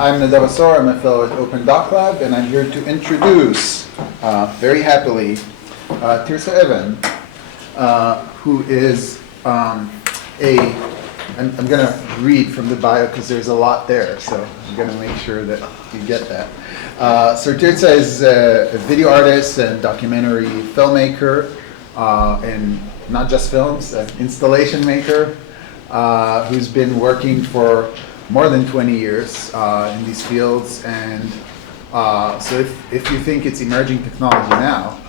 I'm Nadav Asor, I'm a fellow at Open Doc Lab, and I'm here to introduce, very happily, Tirtza Even, who is I'm going to read from the bio because there's a lot there, so I'm going to make sure that you get that. So Tirtza is a video artist and documentary filmmaker, and not just films, an installation maker, who's been working for more than 20 years in these fields. And so if you think it's emerging technology now,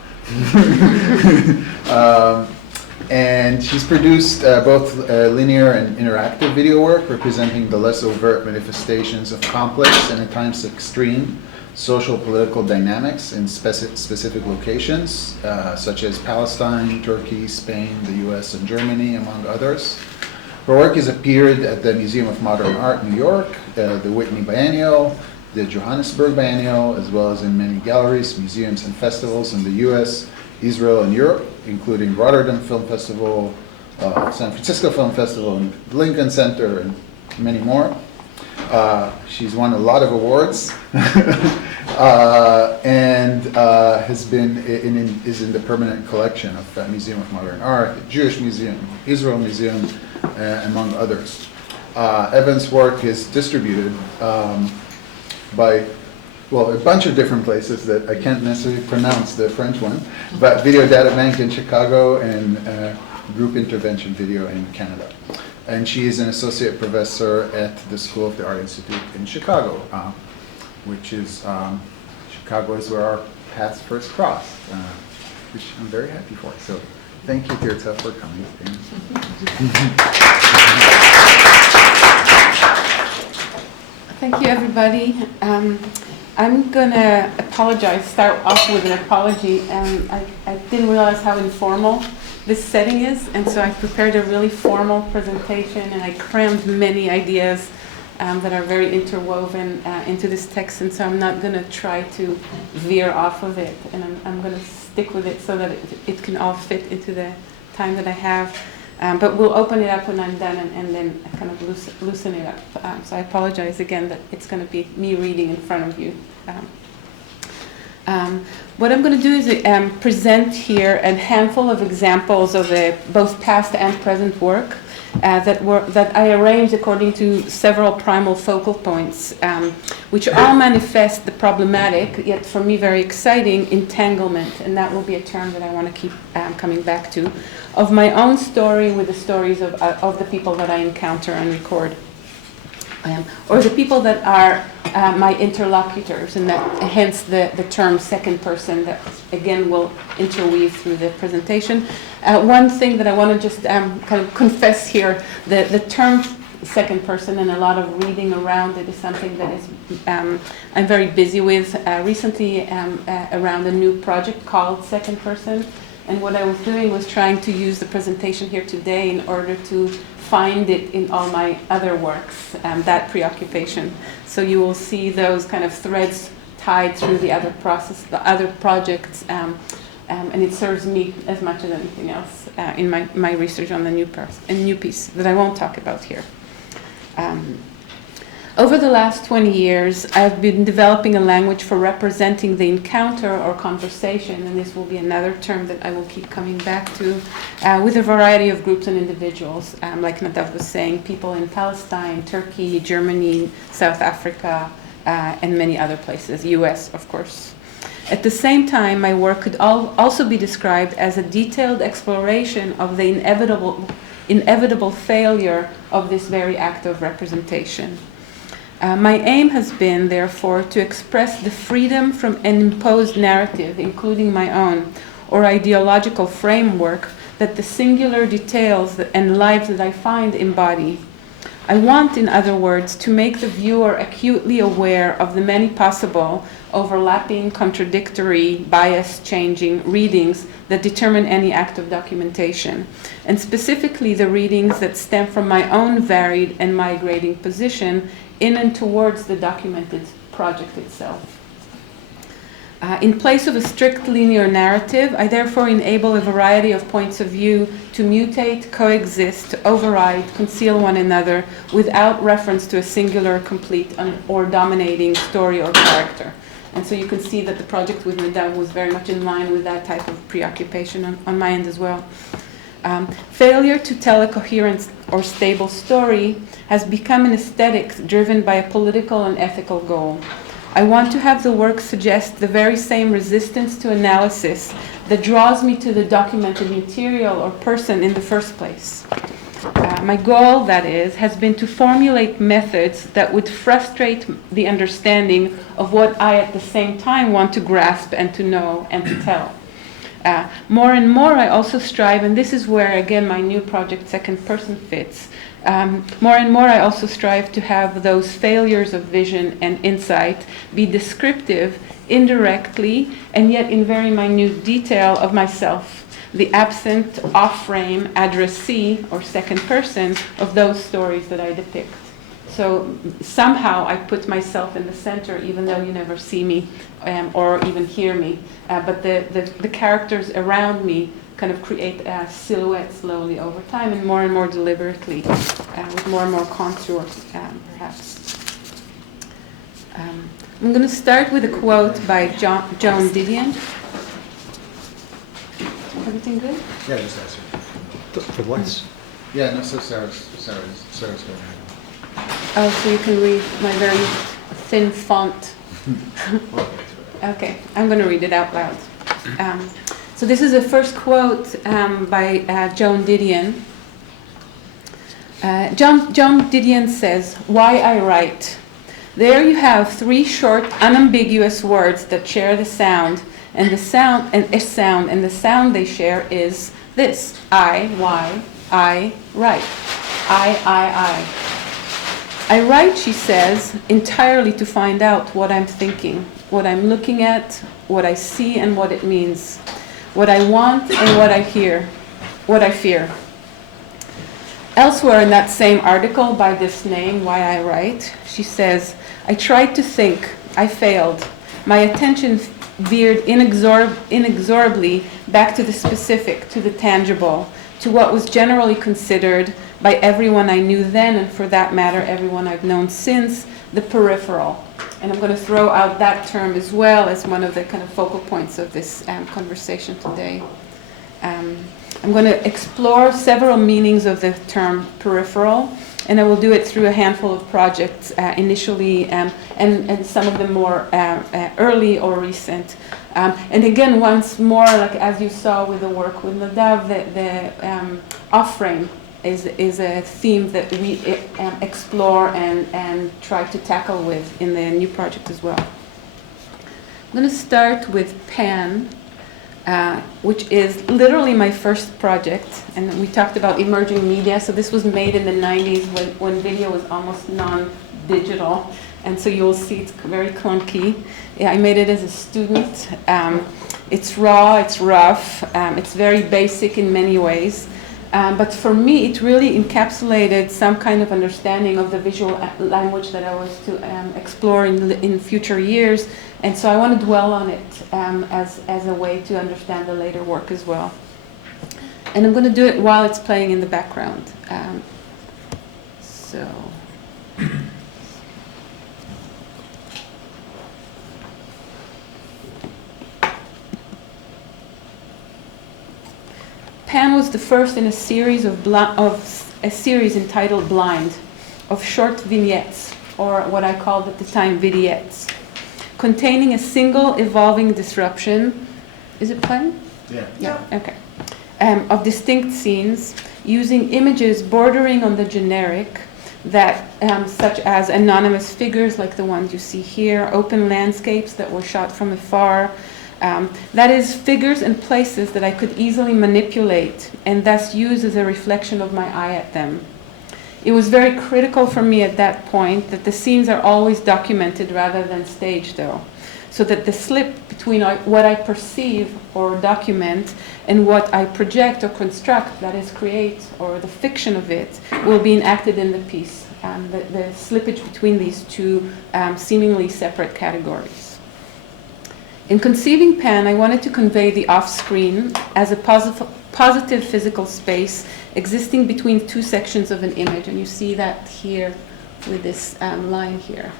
and she's produced both linear and interactive video work representing the less overt manifestations of complex and at times extreme social political dynamics in specific locations, such as Palestine, Turkey, Spain, the US, and Germany, among others. Her work has appeared at the Museum of Modern Art, New York, the Whitney Biennial, the Johannesburg Biennial, as well as in many galleries, museums, and festivals in the US, Israel, and Europe, including Rotterdam Film Festival, San Francisco Film Festival, and Lincoln Center, and many more. She's won a lot of awards and is in the permanent collection of the Museum of Modern Art, the Jewish Museum, Israel Museum, among others. Evan's work is distributed by, well, a bunch of different places that I can't necessarily pronounce the French one, but Video Data Bank in Chicago and Group Intervention Video in Canada. And she is an associate professor at the School of the Art Institute in Chicago, which is, Chicago is where our paths first crossed, which I'm very happy for. So thank you, Tirtza, for coming. Thank you, everybody. I'm going to start off with an apology. I didn't realize how informal this setting is, and so I prepared a really formal presentation, and I crammed many ideas that are very interwoven into this text, and so I'm not going to try to veer off of it, and I'm going to stick with it so that it can all fit into the time that I have. But we'll open it up when I'm done and then kind of loosen it up. So I apologize again that it's going to be me reading in front of you. What I'm going to do is present here a handful of examples of both past and present work that I arranged according to several primal focal points, which all manifest the problematic, yet for me very exciting, entanglement, and that will be a term that I want to keep coming back to, of my own story with the stories of the people that I encounter and record. Or the people that are my interlocutors, and that hence the term second person that again will interweave through the presentation. One thing that I want to just kind of confess here, the term second person and a lot of reading around it is something that is I'm very busy with recently around a new project called Second Person. And what I was doing was trying to use the presentation here today in order to find it in all my other works, that preoccupation. So you will see those kind of threads tied through the other projects, and it serves me as much as anything else in my research on the new piece that I won't talk about here. Over the last 20 years, I've been developing a language for representing the encounter or conversation, and this will be another term that I will keep coming back to, with a variety of groups and individuals, like Nadav was saying, people in Palestine, Turkey, Germany, South Africa, and many other places, US, of course. At the same time, my work could also be described as a detailed exploration of the inevitable failure of this very act of representation. My aim has been, therefore, to express the freedom from an imposed narrative, including my own, or ideological framework that the singular details and lives that I find embody. I want, in other words, to make the viewer acutely aware of the many possible, overlapping, contradictory, bias-changing readings that determine any act of documentation, and specifically the readings that stem from my own varied and migrating position in and towards the documented project itself. In place of a strict linear narrative, I therefore enable a variety of points of view to mutate, coexist, override, conceal one another without reference to a singular, complete, or dominating story or character. And so you can see that the project with Nadav was very much in line with that type of preoccupation on my end as well. Failure to tell a coherent or stable story has become an aesthetic driven by a political and ethical goal. I want to have the work suggest the very same resistance to analysis that draws me to the documented material or person in the first place. My goal, that is, has been to formulate methods that would frustrate the understanding of what I at the same time want to grasp and to know and to tell. More and more I also strive, and this is where again my new project Second Person fits, more and more I also strive to have those failures of vision and insight be descriptive, indirectly, and yet in very minute detail of myself, the absent, off-frame addressee or second person of those stories that I depict. So somehow I put myself in the center, even though you never see me or even hear me. But the characters around me kind of create a silhouette slowly over time and more deliberately, with more and more contour, perhaps. I'm going to start with a quote by Joan Didion. Everything good? Yeah, just answer. The voice. Yeah, no, so Sarah's going. Oh, so you can read my very thin font. Okay, I'm going to read it out loud. So this is the first quote by Joan Didion. Joan Didion says, "Why I write. There you have three short, unambiguous words that share the sound, and the sound they share is this: I write. I. I write," she says, "entirely to find out what I'm thinking, what I'm looking at, what I see and what it means, what I want and what I fear." Elsewhere in that same article by this name, Why I Write, she says, "I tried to think. I failed. My attention veered inexorably back to the specific, to the tangible, to what was generally considered by everyone I knew then, and for that matter, everyone I've known since, the peripheral." And I'm going to throw out that term as well as one of the kind of focal points of this conversation today. I'm going to explore several meanings of the term peripheral, and I will do it through a handful of projects initially, and some of them more early or recent. And again, once more, like as you saw with the work with Nadav, the off-frame is a theme that we explore and try to tackle with in the new project as well. I'm going to start with Pan, which is literally my first project, and we talked about emerging media. So this was made in the 90s when video was almost non-digital, and so you'll see it's very clunky. Yeah, I made it as a student. It's raw, it's rough, it's very basic in many ways. But for me, it really encapsulated some kind of understanding of the visual language that I was to explore in future years. And so I want to dwell on it as a way to understand the later work as well. And I'm going to do it while it's playing in the background. Pan was the first in a series a series entitled Blind, of short vignettes, or what I called at the time vignettes, containing a single evolving disruption. Is it playing? Yeah. Okay. Of distinct scenes, using images bordering on the generic, that such as anonymous figures like the ones you see here, open landscapes that were shot from afar. That is, figures and places that I could easily manipulate and thus use as a reflection of my eye at them. It was very critical for me at that point that the scenes are always documented rather than staged, though, so that the slip between what I perceive or document and what I project or construct, that is, create, or the fiction of it, will be enacted in the piece. The slippage between these two seemingly separate categories. In conceiving Pan, I wanted to convey the off-screen as a positive physical space existing between two sections of an image, and you see that here with this line here.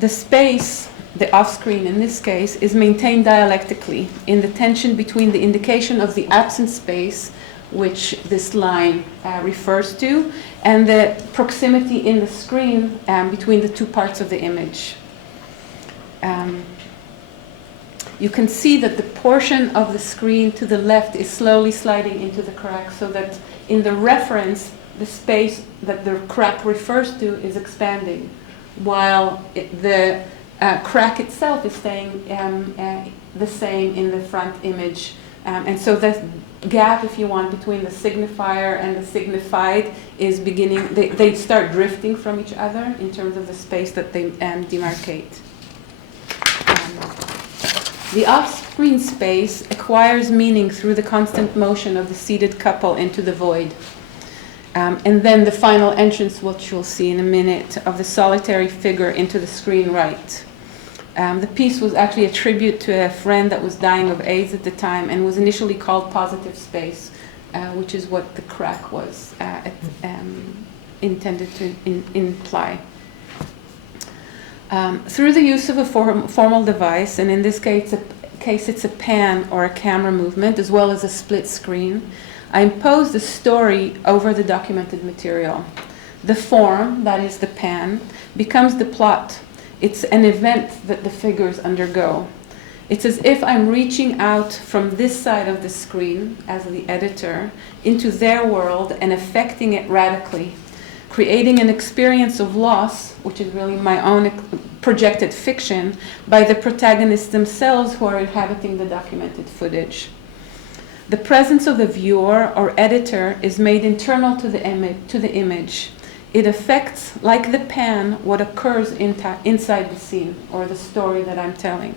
The space, the off-screen in this case, is maintained dialectically in the tension between the indication of the absent space, which this line refers to, and the proximity in the screen between the two parts of the image. You can see that the portion of the screen to the left is slowly sliding into the crack, so that in the reference, the space that the crack refers to is expanding, while the crack itself is staying the same in the front image. And so the gap, if you want, between the signifier and the signified is beginning, they start drifting from each other in terms of the space that they demarcate. The off-screen space acquires meaning through the constant motion of the seated couple into the void. And then the final entrance, which you'll see in a minute, of the solitary figure into the screen right. The piece was actually a tribute to a friend that was dying of AIDS at the time and was initially called Positive Space, which is what the crack was intended to imply. Through the use of a formal device, and in this case it's a pan or a camera movement, as well as a split screen, I impose the story over the documented material. The form, that is the pan, becomes the plot. It's an event that the figures undergo. It's as if I'm reaching out from this side of the screen, as the editor, into their world and affecting it radically, creating an experience of loss, which is really my own projected fiction, by the protagonists themselves who are inhabiting the documented footage. The presence of the viewer or editor is made internal to the image. It affects, like the pan, what occurs inside the scene or the story that I'm telling.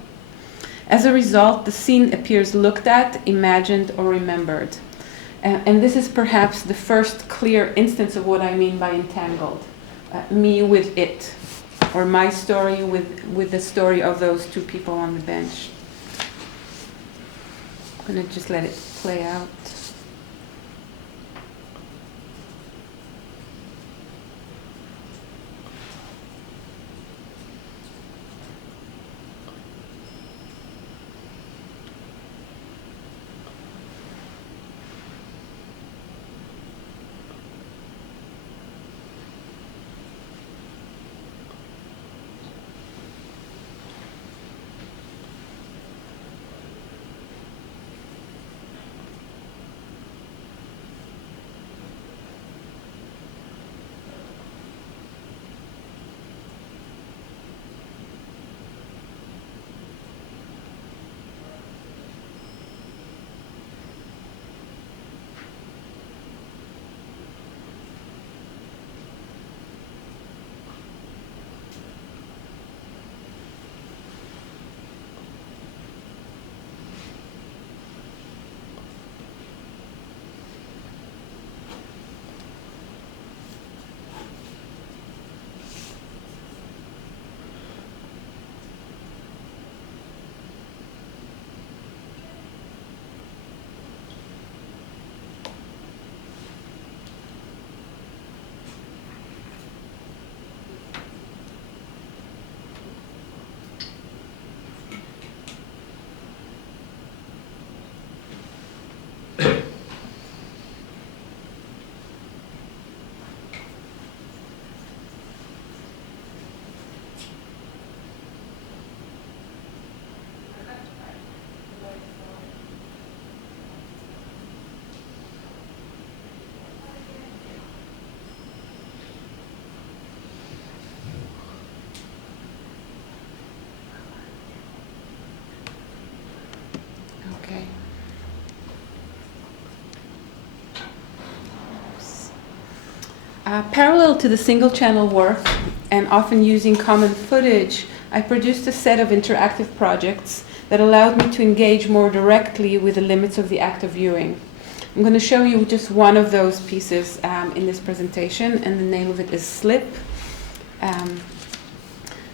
As a result, the scene appears looked at, imagined, or remembered. And this is perhaps the first clear instance of what I mean by entangled. Me with it, or my story with the story of those two people on the bench. I'm going to just let it play out. Okay. Parallel to the single-channel work, and often using common footage, I produced a set of interactive projects that allowed me to engage more directly with the limits of the act of viewing. I'm going to show you just one of those pieces in this presentation, and the name of it is Slip.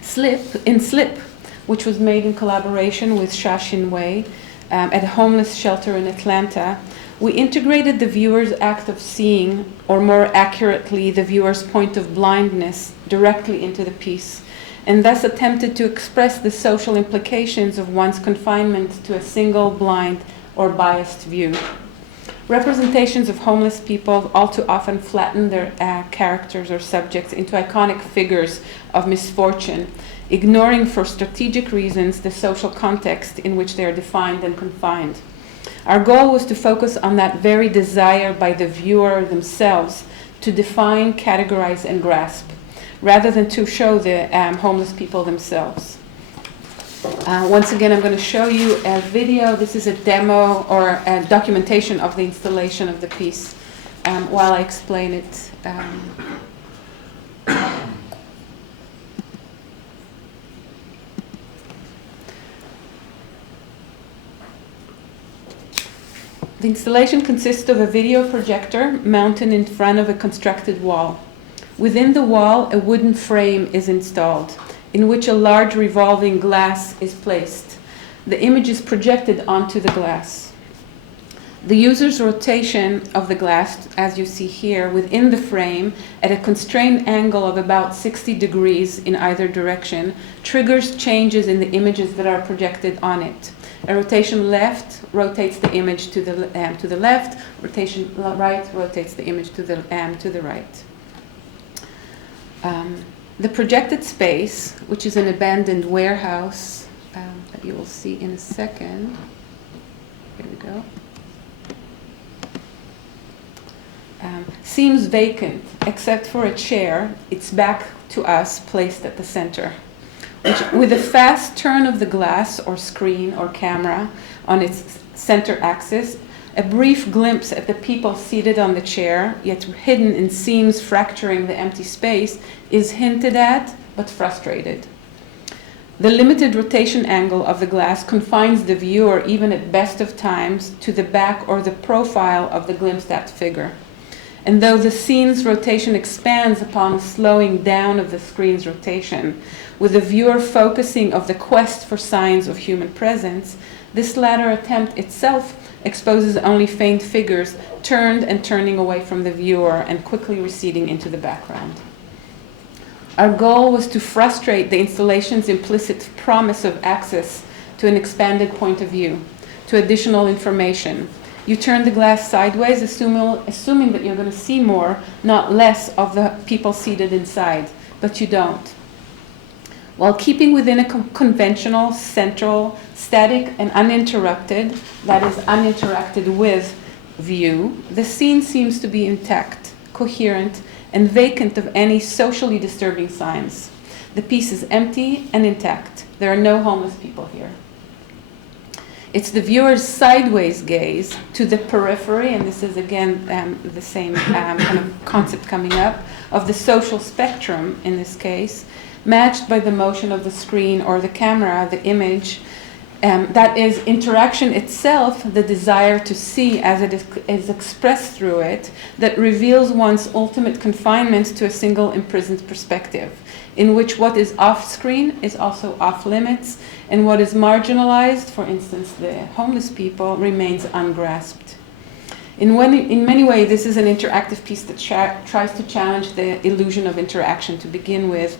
Slip, which was made in collaboration with Shashin Wei at a homeless shelter in Atlanta, we integrated the viewer's act of seeing, or more accurately, the viewer's point of blindness, directly into the piece, and thus attempted to express the social implications of one's confinement to a single blind or biased view. Representations of homeless people all too often flatten their characters or subjects into iconic figures of misfortune, ignoring for strategic reasons the social context in which they are defined and confined. Our goal was to focus on that very desire by the viewer themselves to define, categorize, and grasp, rather than to show the homeless people themselves. Once again, I'm going to show you a video. This is a demo or a documentation of the installation of the piece while I explain it. The installation consists of a video projector mounted in front of a constructed wall. Within the wall, a wooden frame is installed, in which a large revolving glass is placed. The image is projected onto the glass. The user's rotation of the glass, as you see here, within the frame at a constrained angle of about 60 degrees in either direction, triggers changes in the images that are projected on it. A rotation left rotates the image to the left. Rotation right rotates the image to the right. The projected space, which is an abandoned warehouse that you will see in a second. Here we go. Seems vacant except for a chair, its back to us, placed at the center. With a fast turn of the glass or screen or camera on its center axis, a brief glimpse at the people seated on the chair, yet hidden in seams fracturing the empty space, is hinted at but frustrated. The limited rotation angle of the glass confines the viewer, even at best of times, to the back or the profile of the glimpsed at figure. And though the scene's rotation expands upon the slowing down of the screen's rotation, with the viewer focusing on the quest for signs of human presence, this latter attempt itself exposes only faint figures turned and turning away from the viewer and quickly receding into the background. Our goal was to frustrate the installation's implicit promise of access to an expanded point of view, to additional information. You turn the glass sideways, assuming that you're going to see more, not less, of the people seated inside, but you don't. While keeping within a conventional, central, static, and uninterrupted, that is, uninteracted with, view, the scene seems to be intact, coherent, and vacant of any socially disturbing signs. The piece is empty and intact. There are no homeless people here. It's the viewer's sideways gaze to the periphery, and this is again the same kind of concept coming up, of the social spectrum in this case, matched by the motion of the screen or the camera, the image. That is, interaction itself, the desire to see as it is expressed through it, that reveals one's ultimate confinement to a single imprisoned perspective, in which what is off-screen is also off-limits, and what is marginalized, for instance, the homeless people, remains ungrasped. In many ways, this is an interactive piece that tries to challenge the illusion of interaction to begin with.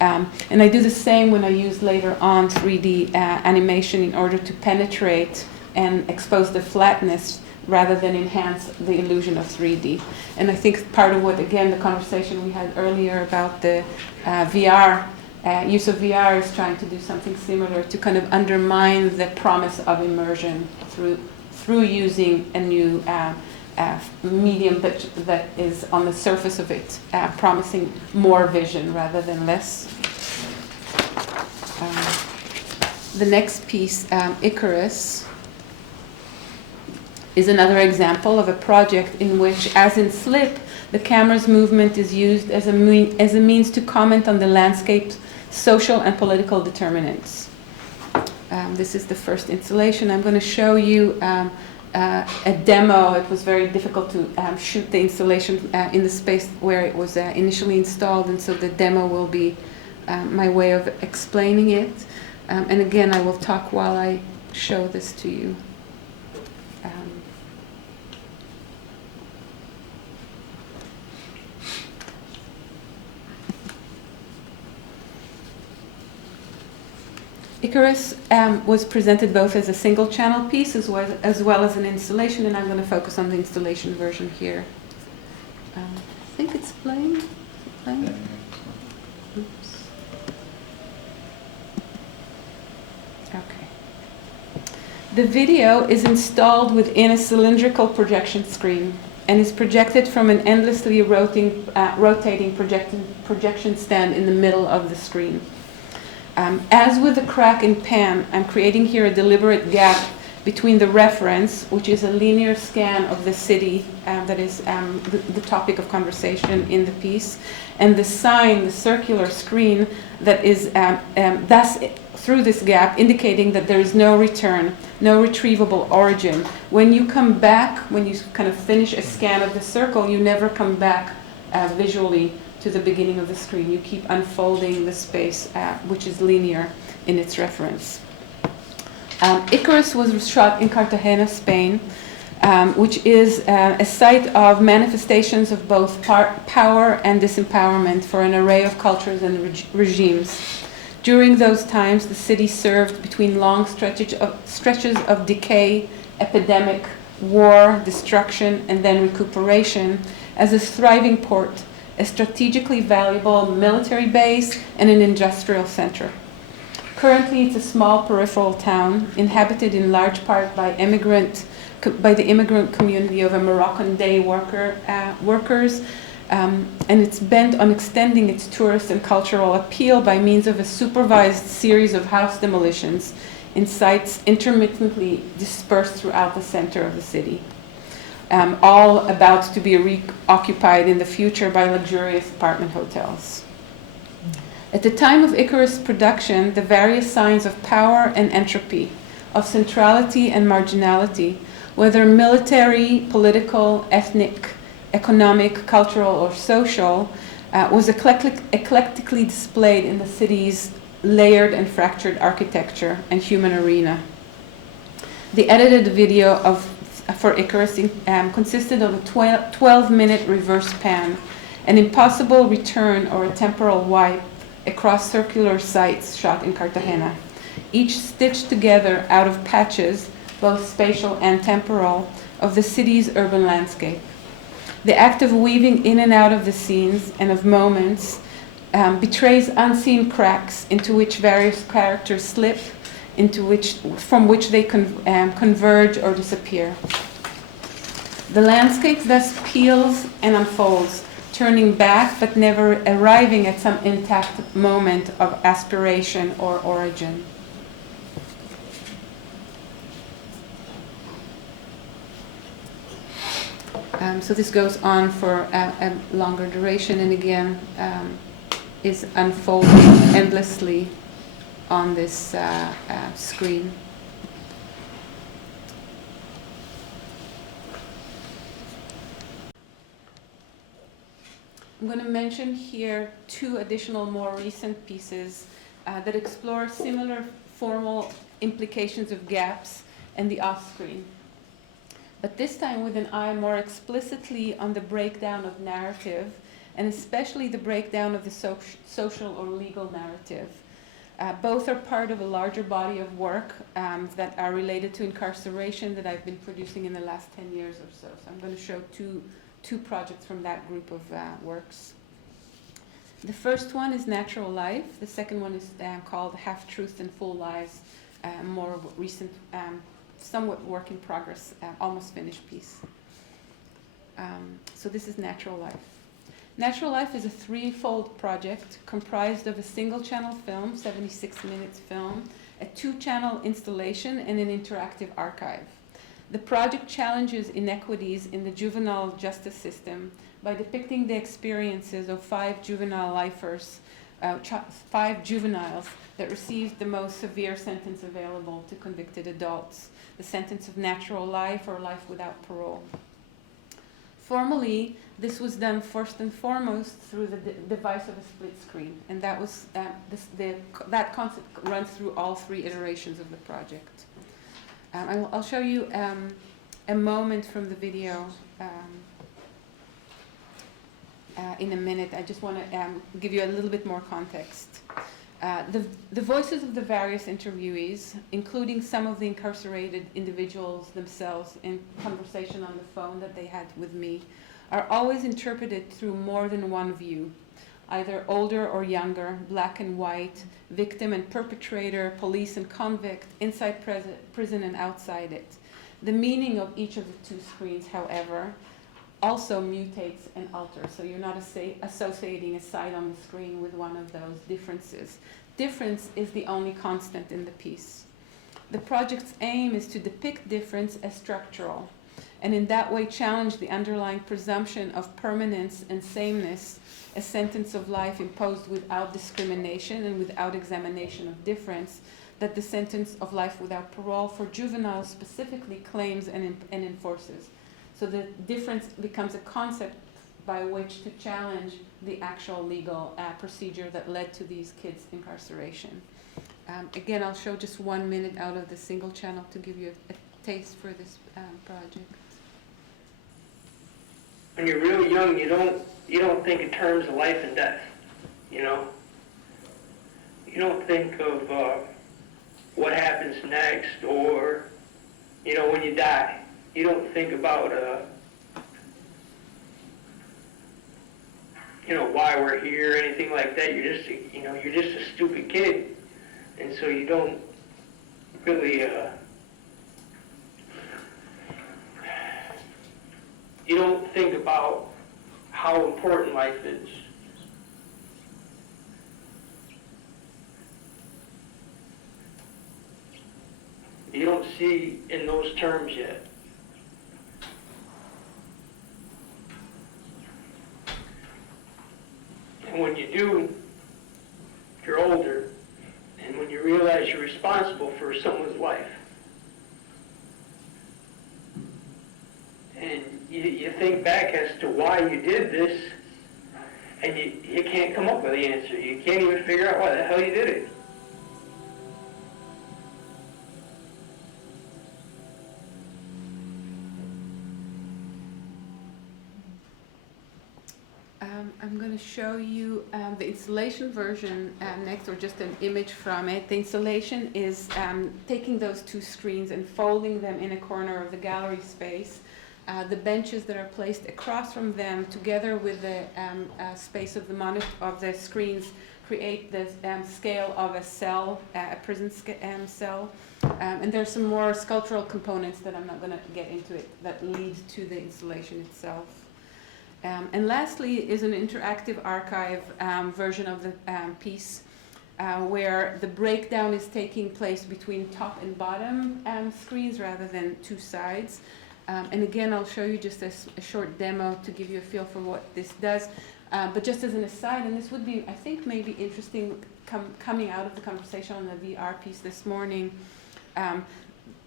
And I do the same when I use later on 3D animation in order to penetrate and expose the flatness rather than enhance the illusion of 3D. And I think part of what, again, the conversation we had earlier about the VR, use of VR is trying to do something similar to kind of undermine the promise of immersion through using a new medium that is on the surface of it, promising more vision rather than less. The next piece, Icarus, is another example of a project in which, as in Slip, the camera's movement is used as a means to comment on the landscape's social and political determinants. This is the first installation. I'm going to show you a demo. It was very difficult to shoot the installation in the space where it was initially installed, and so the demo will be my way of explaining it. And again, I will talk while I show this to you. Icarus was presented both as a single channel piece as well as an installation, and I'm going to focus on the installation version here. I think it's playing. Is it playing? Oops. Okay. The video is installed within a cylindrical projection screen and is projected from an endlessly rotating projection stand in the middle of the screen. As with the crack in pan, I'm creating here a deliberate gap between the reference, which is a linear scan of the city that is the topic of conversation in the piece, and the sign, the circular screen, that is thus through this gap indicating that there is no return, no retrievable origin. When you come back, when you kind of finish a scan of the circle, you never come back visually to the beginning of the screen. You keep unfolding the space, which is linear in its reference. Icarus was shot in Cartagena, Spain, which is a site of manifestations of both power and disempowerment for an array of cultures and regimes. During those times, the city served between long stretches of decay, epidemic, war, destruction, and then recuperation as a thriving port, a strategically valuable military base, and an industrial center. Currently, it's a small peripheral town inhabited in large part by the immigrant community of a Moroccan day workers, and it's bent on extending its tourist and cultural appeal by means of a supervised series of house demolitions in sites intermittently dispersed throughout the center of the city. All about to be reoccupied in the future by luxurious apartment hotels. At the time of Icarus' production, the various signs of power and entropy, of centrality and marginality, whether military, political, ethnic, economic, cultural, or social, was eclectically displayed in the city's layered and fractured architecture and human arena. The edited video for Icarus consisted of a 12-minute reverse pan, an impossible return or a temporal wipe across circular sites shot in Cartagena, each stitched together out of patches, both spatial and temporal, of the city's urban landscape. The act of weaving in and out of the scenes and of moments betrays unseen cracks into which various characters slip, from which they converge or disappear. The landscape thus peels and unfolds, turning back but never arriving at some intact moment of aspiration or origin. So this goes on for a longer duration, and again is unfolding endlessly on this screen. I'm going to mention here two additional more recent pieces that explore similar formal implications of gaps and the off-screen, but this time with an eye more explicitly on the breakdown of narrative, and especially the breakdown of the social or legal narrative. Both are part of a larger body of work that are related to incarceration that I've been producing in the last 10 years or so. So I'm going to show two projects from that group of works. The first one is Natural Life. The second one is called Half Truth and Full Lies, more recent, somewhat work in progress, almost finished piece. So this is Natural Life. Natural Life is a threefold project comprised of a single-channel film, 76 minutes film, a two-channel installation, and an interactive archive. The project challenges inequities in the juvenile justice system by depicting the experiences of five juvenile lifers, 5 juveniles that received the most severe sentence available to convicted adults, the sentence of natural life or life without parole. Formally, This was done first and foremost through the device of a split screen, and that was that concept runs through all 3 iterations of the project. I'll show you a moment from the video in a minute. I just want to give you a little bit more context. The voices of the various interviewees, including some of the incarcerated individuals themselves in conversation on the phone that they had with me, are always interpreted through more than one view, either older or younger, black and white, victim and perpetrator, police and convict, inside prison and outside it. The meaning of each of the 2 screens, however, also mutates and alters, so you're not associating a side on the screen with one of those differences. Difference is the only constant in the piece. The project's aim is to depict difference as structural, and in that way challenge the underlying presumption of permanence and sameness, a sentence of life imposed without discrimination and without examination of difference, that the sentence of life without parole for juveniles specifically claims and enforces. So the difference becomes a concept by which to challenge the actual legal procedure that led to these kids' incarceration. Again, I'll show just 1 minute out of the single channel to give you a taste for this project. When you're real young, you don't think in terms of life and death, you know? You don't think of what happens next, or, you know, when you die. You don't think about, you know, why we're here or anything like that. You're just, you know, you're just a stupid kid. And so you don't really, you don't think about how important life is. You don't see in those terms yet. And when you do, you're older, and when you realize you're responsible for someone's life, and you think back as to why you did this, and you can't come up with the answer. You can't even figure out why the hell you did it. I'm going to show you the installation version next, or just an image from it. The installation is taking those 2 screens and folding them in a corner of the gallery space. The benches that are placed across from them, together with the space of the screens, create the scale of a cell, a prison cell. And there's some more sculptural components that I'm not going to get into it that lead to the installation itself. And lastly is an interactive archive version of the piece, where the breakdown is taking place between top and bottom screens rather than 2 sides. And again, I'll show you just a short demo to give you a feel for what this does. But just as an aside, and this would be, I think, maybe interesting coming out of the conversation on the VR piece this morning,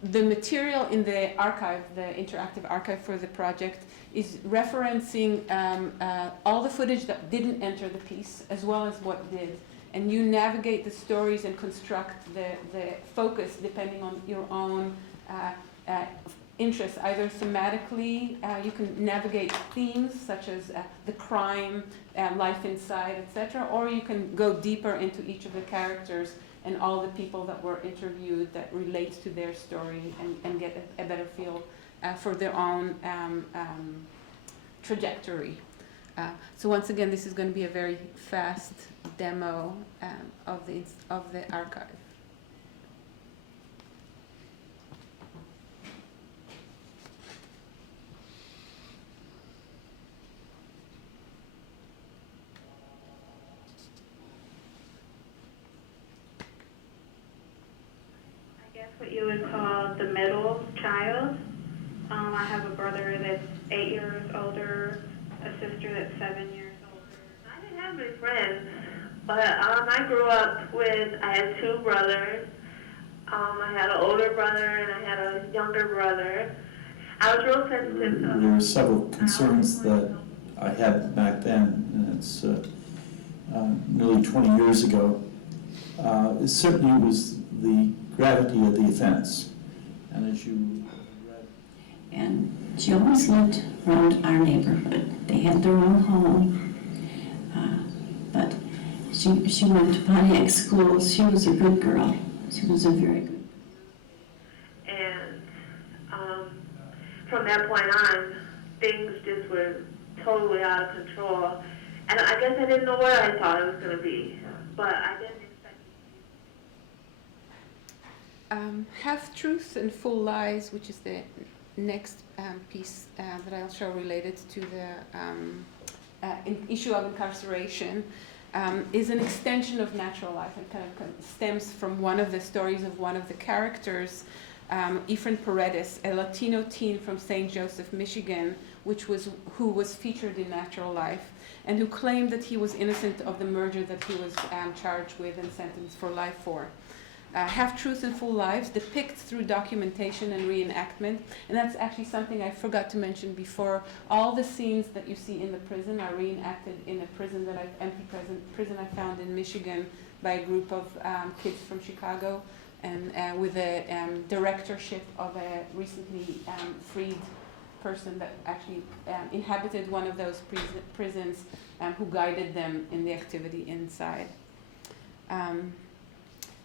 the material in the archive, the interactive archive for the project, is referencing all the footage that didn't enter the piece, as well as what did. And you navigate the stories and construct the focus depending on your own interests. Either thematically, you can navigate themes such as the crime, life inside, etc., or you can go deeper into each of the characters and all the people that were interviewed that relates to their story, and get a better feel for their own trajectory. So once again, this is going to be a very fast demo of the archive. I guess what you would call the middle child. I have a brother that's 8 years older, a sister that's 7 years older. I didn't have any friends, but I grew up I had 2 brothers. I had an older brother and I had a younger brother. I was real sensitive to There are several concerns that I had back then, and it's nearly 20 years ago. It certainly was the gravity of the offense. And as you read... And she always lived around our neighborhood. They had their own home, but she went to Pontiac school. She was a good girl. She was a very good girl. And from that point on, things just were totally out of control. And I guess I didn't know where I thought it was going to be, but I didn't expect it. Half-Truths and Full Lies, which is the next piece that I'll show related to the issue of incarceration, is an extension of natural life and kind of stems from one of the stories of one of the characters, Efren Paredes, a Latino teen from St. Joseph, Michigan, who was featured in Natural Life, and who claimed that he was innocent of the murder that he was charged with and sentenced for life for. Half-Truths and Full Lives depict through documentation and reenactment, and that's actually something I forgot to mention before. All the scenes that you see in the prison are reenacted in a prison empty prison I found in Michigan by a group of kids from Chicago, and with the directorship of a recently freed person that actually inhabited one of those prisons, who guided them in the activity inside.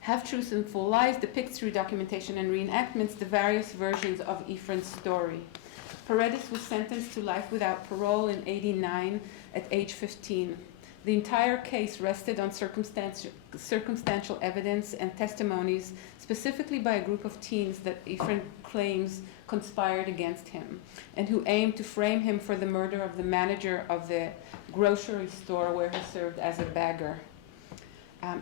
Half-Truths and Full Lies depicts through documentation and reenactments the various versions of Efren's story. Paredes was sentenced to life without parole in '89 at age 15. The entire case rested on circumstantial evidence and testimonies, specifically by a group of teens that Efren claims conspired against him, and who aimed to frame him for the murder of the manager of the grocery store where he served as a bagger.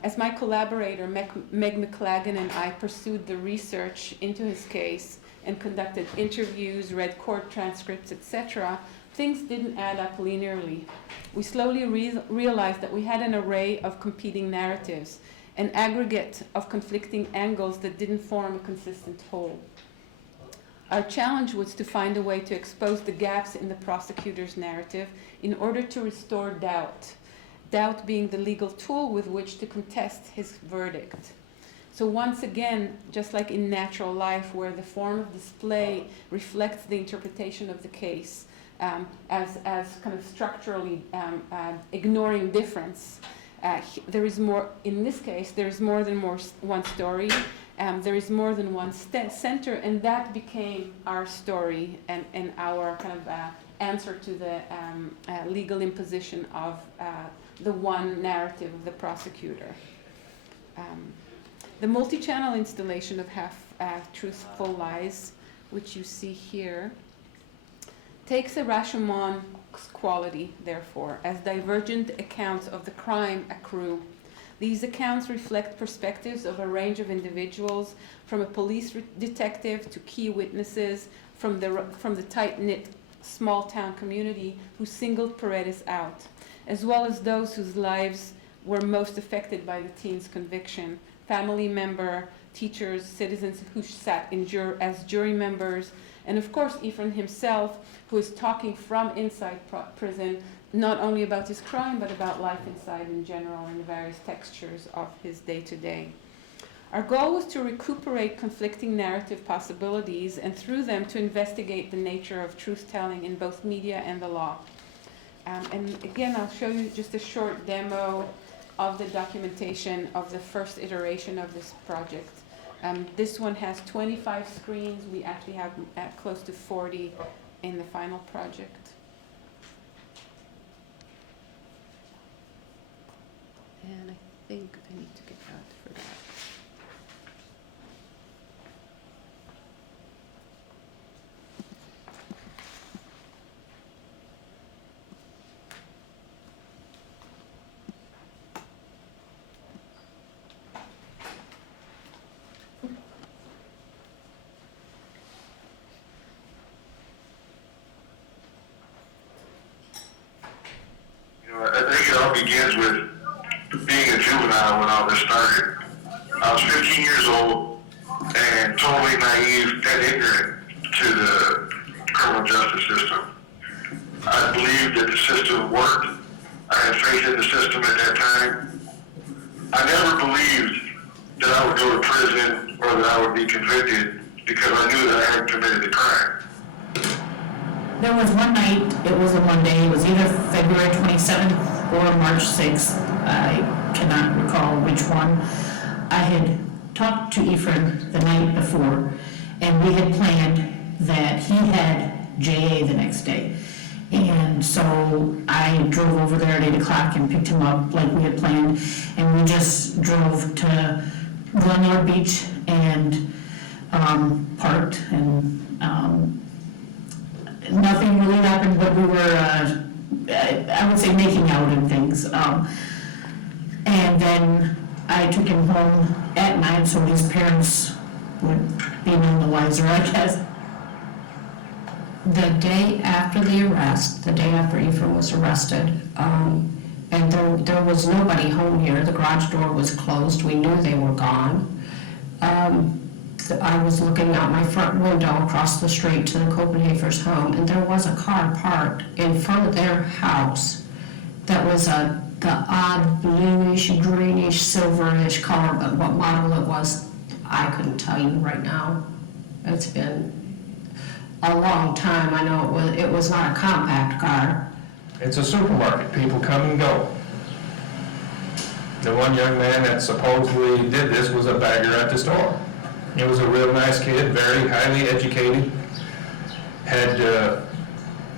As my collaborator, Meg McLagan, and I pursued the research into his case and conducted interviews, read court transcripts, etc., things didn't add up linearly. We slowly realized that we had an array of competing narratives, an aggregate of conflicting angles that didn't form a consistent whole. Our challenge was to find a way to expose the gaps in the prosecutor's narrative in order to restore doubt being the legal tool with which to contest his verdict. So once again, just like in Natural Life, where the form of display reflects the interpretation of the case as kind of structurally ignoring difference, there is more, in this case, there is more than one story, there is more than one center, and that became our story and our kind of answer to the legal imposition of the one narrative of the prosecutor. The multi-channel installation of Half-Truths, Full Lies, which you see here, takes a Rashomon quality, therefore, as divergent accounts of the crime accrue. These accounts reflect perspectives of a range of individuals, from a police detective to key witnesses from the tight-knit small-town community who singled Paredes out, as well as those whose lives were most affected by the teen's conviction: family member, teachers, citizens who sat as jury members, and of course Efren himself, who is talking from inside prison, not only about his crime, but about life inside in general and the various textures of his day-to-day. Our goal was to recuperate conflicting narrative possibilities and through them to investigate the nature of truth-telling in both media and the law. And again, I'll show you just a short demo of the documentation of the first iteration of this project. This one has 25 screens. We actually have close to 40 in the final project. And I think I need to get out for that. I think it all begins with being a juvenile when all this started. I was 15 years old and totally naive and ignorant to the criminal justice system. I believed that the system worked. I had faith in the system at that time. I never believed that I would go to prison or that I would be convicted because I knew that I hadn't committed the crime. There was one night, it was a Monday, it was either February 27th or March 6th, I cannot recall which one. I had talked to Ephraim the night before, and we had planned that he had JA the next day. And so I drove over there at 8 o'clock and picked him up like we had planned, and we just drove to Glenmore Beach and parked, and nothing really happened, but we were, I would say, making out and things. And then I took him home at night so his parents would be none the wiser, I guess. The day after the arrest, the day after Ephraim was arrested, and there was nobody home here. The garage door was closed. We knew they were gone. I was looking out my front window across the street to the Copenhagen's home, and there was a car parked in front of their house that was the odd bluish, greenish, silverish color, but what model it was, I couldn't tell you right now. It's been a long time. I know it was not a compact car. It's a supermarket. People come and go. The one young man that supposedly did this was a bagger at the store. He was a real nice kid, very highly educated, had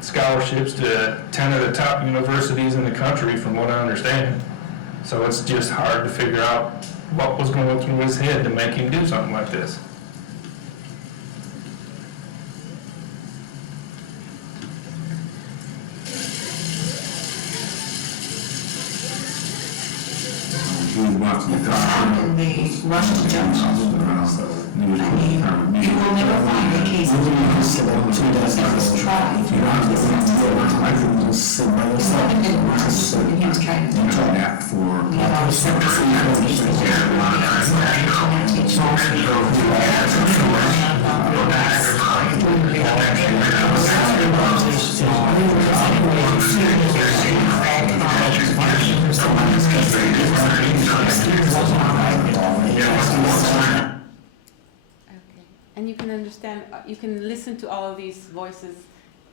scholarships to 10 of the top universities in the country, from what I understand. So it's just hard to figure out what was going through his head to make him do something like this. In the Russian judge. I mean, you will never find a case of was tried. He was trying to And you can understand, you can listen to all of these voices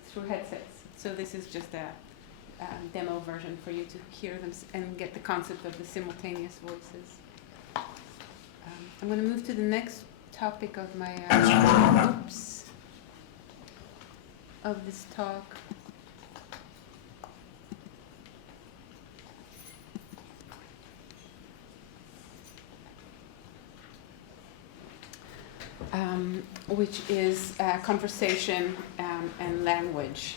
through headsets. So this is just a demo version for you to hear them and get the concept of the simultaneous voices. I'm going to move to the next topic of my of this talk. Which is conversation and language.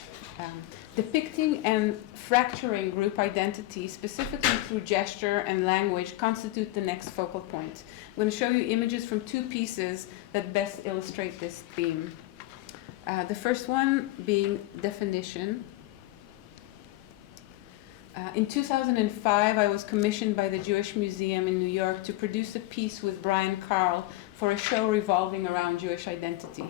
Depicting and fracturing group identity, specifically through gesture and language, constitute the next focal point. I'm going to show you images from two pieces that best illustrate this theme. The first one being definition. In 2005, I was commissioned by the Jewish Museum in New York to produce a piece with Brian Carl for a show revolving around Jewish identity.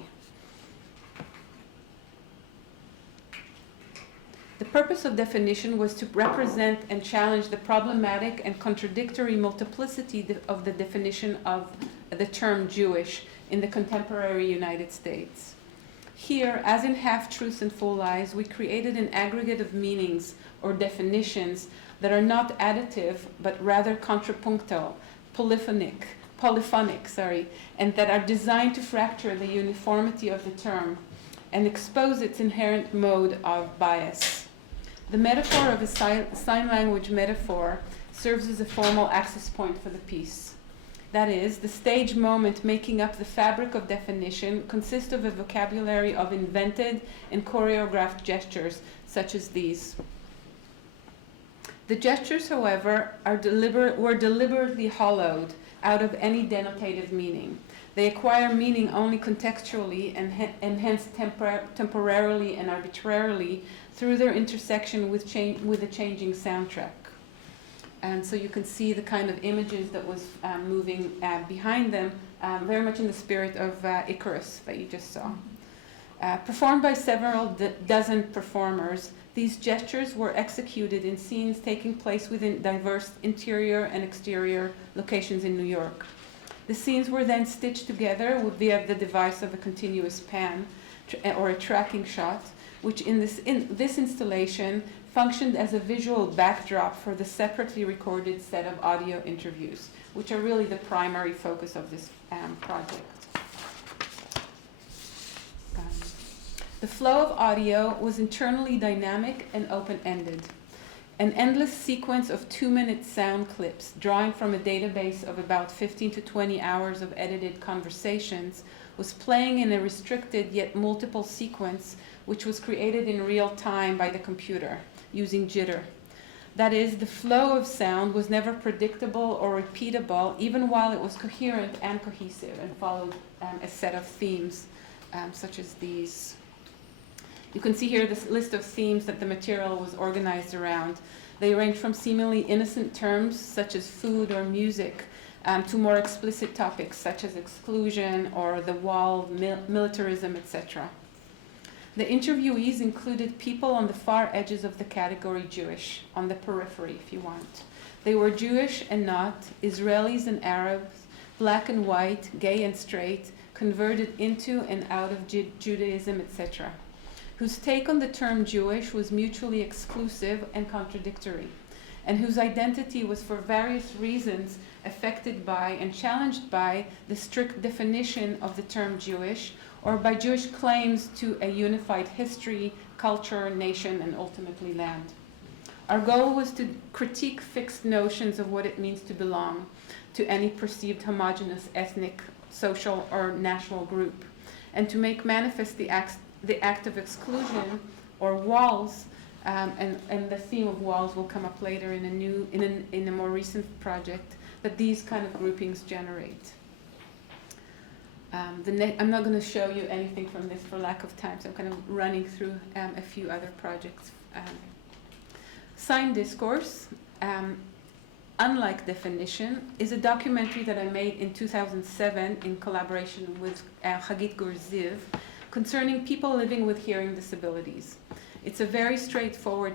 The purpose of definition was to represent and challenge the problematic and contradictory multiplicity of the definition of the term Jewish in the contemporary United States. Here, as in Half-Truths and Full Lies, we created an aggregate of meanings or definitions that are not additive, but rather contrapunctal, polyphonic, and that are designed to fracture the uniformity of the term and expose its inherent mode of bias. The metaphor of a sign language metaphor serves as a formal access point for the piece. That is, the stage moment making up the fabric of definition consists of a vocabulary of invented and choreographed gestures, such as these. The gestures, however, were deliberately hollowed out of any denotative meaning. They acquire meaning only contextually and hence temporarily and arbitrarily through their intersection with a changing soundtrack. And so you can see the kind of images that was moving behind them, very much in the spirit of Icarus that you just saw. Performed by several dozen performers, These gestures were executed in scenes taking place within diverse interior and exterior locations in New York. The scenes were then stitched together via the device of a continuous pan or a tracking shot, which in this installation functioned as a visual backdrop for the separately recorded set of audio interviews, which are really the primary focus of this project. The flow of audio was internally dynamic and open-ended. An endless sequence of 2-minute sound clips, drawing from a database of about 15 to 20 hours of edited conversations, was playing in a restricted yet multiple sequence, which was created in real time by the computer, using jitter. That is, the flow of sound was never predictable or repeatable, even while it was coherent and cohesive and followed a set of themes, such as these. You can see here this list of themes that the material was organized around. They range from seemingly innocent terms, such as food or music, to more explicit topics, such as exclusion or the wall, militarism, etc. The interviewees included people on the far edges of the category Jewish, on the periphery, if you want. They were Jewish and not, Israelis and Arabs, black and white, gay and straight, converted into and out of Judaism, etc., whose take on the term Jewish was mutually exclusive and contradictory, and whose identity was for various reasons affected by and challenged by the strict definition of the term Jewish, or by Jewish claims to a unified history, culture, nation, and ultimately land. Our goal was to critique fixed notions of what it means to belong to any perceived homogeneous ethnic, social, or national group, and to make manifest the act of exclusion, or walls, and the theme of walls will come up later in a more recent project, that these kind of groupings generate. I'm not going to show you anything from this for lack of time, so I'm kind of running through a few other projects. Sign Discourse, unlike Definition, is a documentary that I made in 2007 in collaboration with Hagit Gurziv, concerning people living with hearing disabilities. It's a very straightforward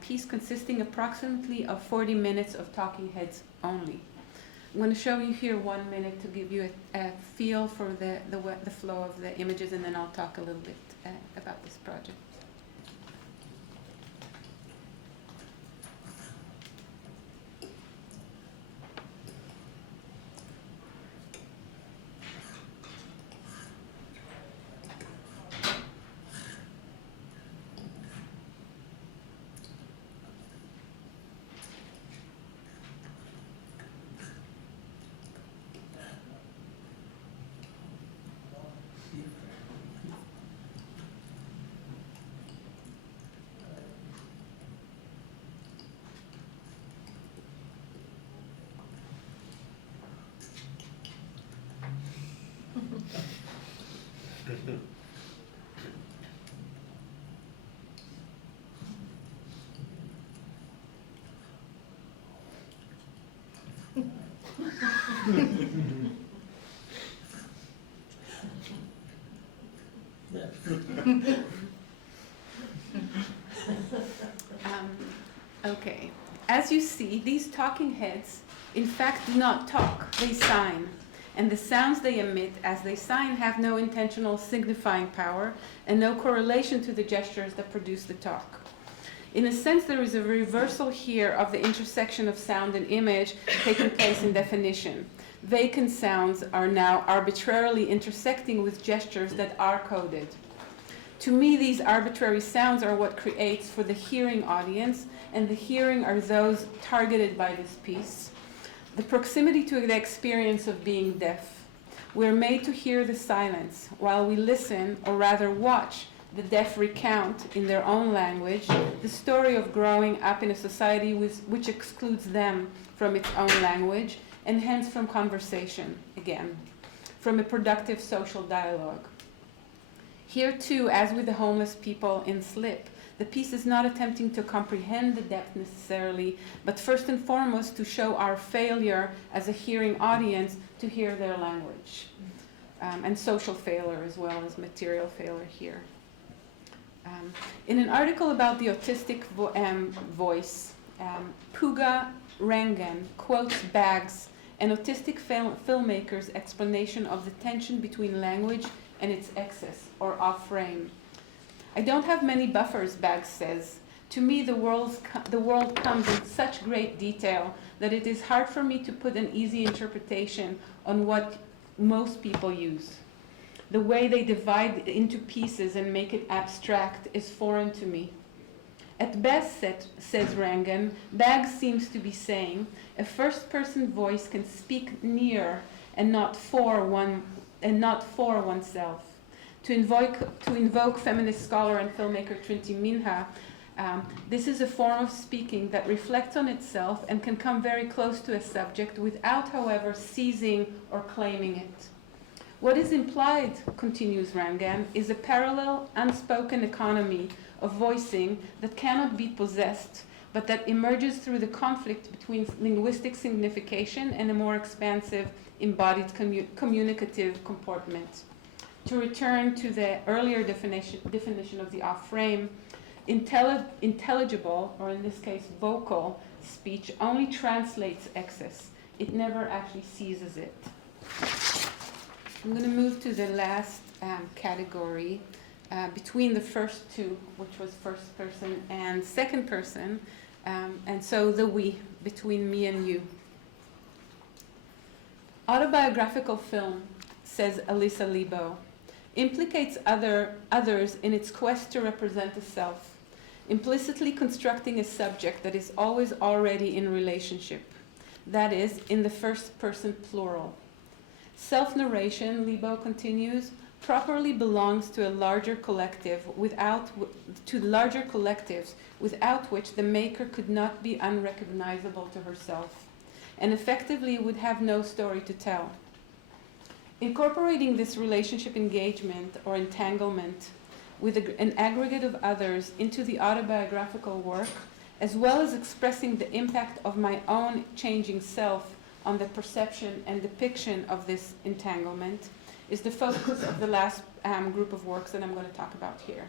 piece consisting approximately of 40 minutes of talking heads only. I'm going to show you here 1 minute to give you a feel for the flow of the images, and then I'll talk a little bit about this project. Okay. As you see, these talking heads, in fact, do not talk. They sign. And the sounds they emit as they sign have no intentional signifying power and no correlation to the gestures that produce the talk. In a sense, there is a reversal here of the intersection of sound and image taking place in Definition. Vacant sounds are now arbitrarily intersecting with gestures that are coded. To me, these arbitrary sounds are what creates for the hearing audience, and the hearing are those targeted by this piece. The proximity to the experience of being deaf. We're made to hear the silence while we listen, or rather watch, the deaf recount in their own language the story of growing up in a society which excludes them from its own language, and hence from conversation, again, from a productive social dialogue. Here too, as with the homeless people in Slip, the piece is not attempting to comprehend the depth necessarily, but first and foremost to show our failure as a hearing audience to hear their language, and social failure as well as material failure here. In an article about the autistic voice, Puga Rangan quotes Baggs, an autistic filmmaker's explanation of the tension between language and its excess or off-frame. I don't have many buffers, Baggs says. To me, the world comes in such great detail that it is hard for me to put an easy interpretation on what most people use. The way they divide it into pieces and make it abstract is foreign to me. At best, says Rangan, Baggs seems to be saying, a first-person voice can speak near and not for oneself. To invoke feminist scholar and filmmaker Trinity Minha, this is a form of speaking that reflects on itself and can come very close to a subject without, however, seizing or claiming it. What is implied, continues Rangan, is a parallel, unspoken economy of voicing that cannot be possessed, but that emerges through the conflict between linguistic signification and a more expansive, embodied communicative comportment. To return to the earlier definition of the off-frame, intelligible, or in this case vocal, speech only translates excess. It never actually seizes it. I'm going to move to the last category between the first two, which was first person and second person, and so the we, between me and you. Autobiographical film, says Elisa Lebo, implicates others in its quest to represent a self, implicitly constructing a subject that is always already in relationship, that is, in the first person plural. Self-narration, Lebo continues, properly belongs to a larger collective larger collectives without which the maker could not be unrecognizable to herself, and effectively would have no story to tell. Incorporating this relationship engagement or entanglement with an aggregate of others into the autobiographical work, as well as expressing the impact of my own changing self on the perception and depiction of this entanglement, is the focus of the last group of works that I'm going to talk about here.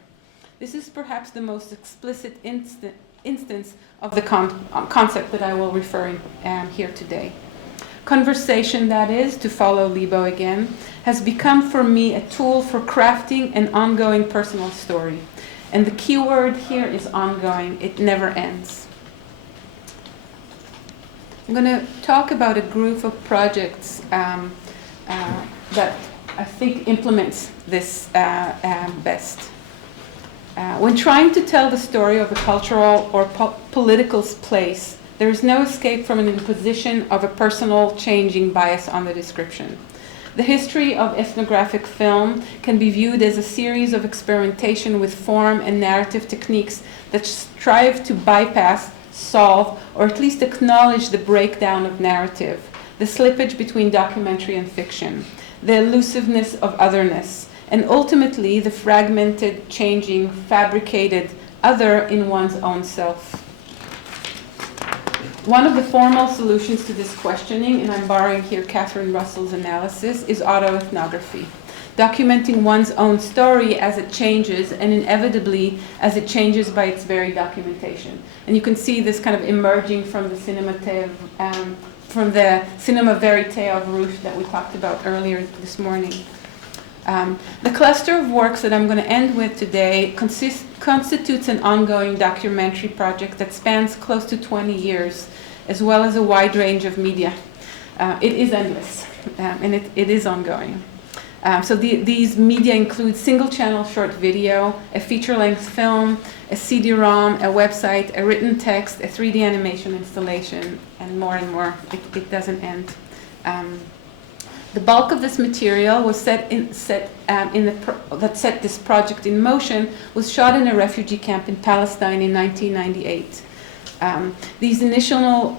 This is perhaps the most explicit instance of the concept that I will refer here today. Conversation, that is, to follow Lebo again, has become for me a tool for crafting an ongoing personal story. And the key word here is ongoing. It never ends. I'm going to talk about a group of projects that I think implements this best. When trying to tell the story of a cultural or political place, there is no escape from an imposition of a personal changing bias on the description. The history of ethnographic film can be viewed as a series of experimentation with form and narrative techniques that strive to bypass, solve, or at least acknowledge the breakdown of narrative, the slippage between documentary and fiction, the elusiveness of otherness, and ultimately the fragmented, changing, fabricated other in one's own self. One of the formal solutions to this questioning, and I'm borrowing here Catherine Russell's analysis, is autoethnography, documenting one's own story as it changes, and inevitably as it changes by its very documentation. And you can see this kind of emerging from the cinema verite of Rouge that we talked about earlier this morning. The cluster of works that I'm going to end with today constitutes an ongoing documentary project that spans close to 20 years, as well as a wide range of media. It is endless, and it is ongoing. These media include single-channel short video, a feature-length film, a CD-ROM, a website, a written text, a 3D animation installation, and more and more. It doesn't end. The bulk of this material was that set this project in motion was shot in a refugee camp in Palestine in 1998. These initial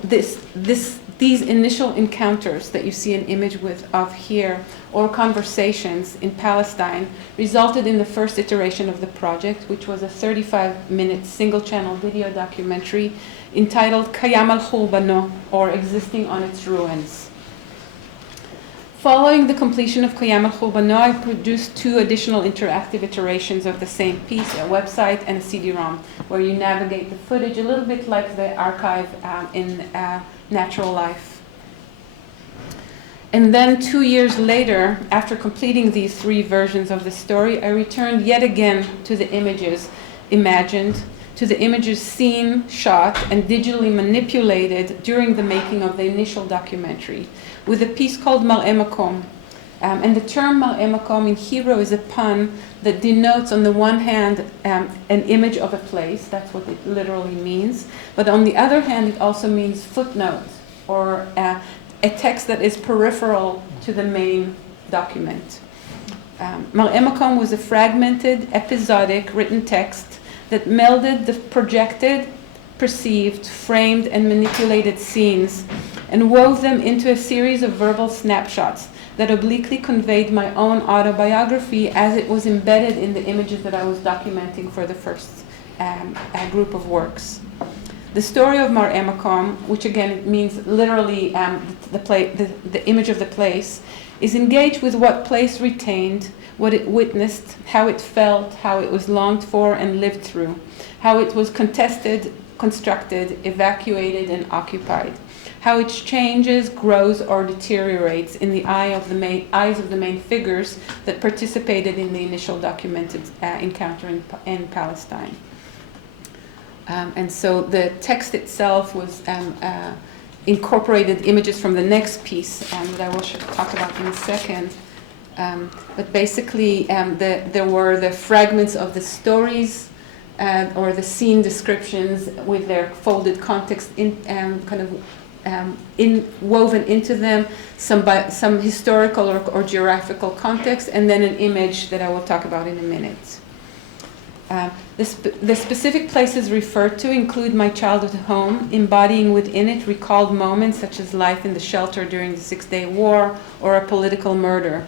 encounters that you see an image of here, or conversations in Palestine, resulted in the first iteration of the project, which was a 35-minute single-channel video documentary entitled Kayam al-Khulbano, or Existing on Its Ruins. Following the completion of Qiyam al-Khubano, I produced 2 additional interactive iterations of the same piece, a website and a CD-ROM, where you navigate the footage a little bit like the archive in Natural Life. And then 2 years later, after completing these 3 versions of the story, I returned yet again to the images imagined, to the images seen, shot, and digitally manipulated during the making of the initial documentary, with a piece called Mar'e Makom. And the term Mar'e Makom in Hebrew is a pun that denotes, on the one hand, an image of a place, that's what it literally means, but on the other hand, it also means footnote, or a text that is peripheral to the main document. Mar'e Makom was a fragmented, episodic, written text that melded the projected, perceived, framed, and manipulated scenes and wove them into a series of verbal snapshots that obliquely conveyed my own autobiography as it was embedded in the images that I was documenting for the first group of works. The story of Mar'e Makom, which again means literally the image of the place, is engaged with what place retained, what it witnessed, how it felt, how it was longed for and lived through, how it was contested, constructed, evacuated, and occupied, how it changes, grows, or deteriorates in the eyes of the main figures that participated in the initial documented encounter in Palestine. And so the text itself was incorporated images from the next piece that I will talk about in a second. But basically, there were the fragments of the stories or the scene descriptions with their folded context woven into them, some historical or geographical context, and then an image that I will talk about in a minute. The specific places referred to include my childhood home, embodying within it recalled moments such as life in the shelter during the 6-Day War or a political murder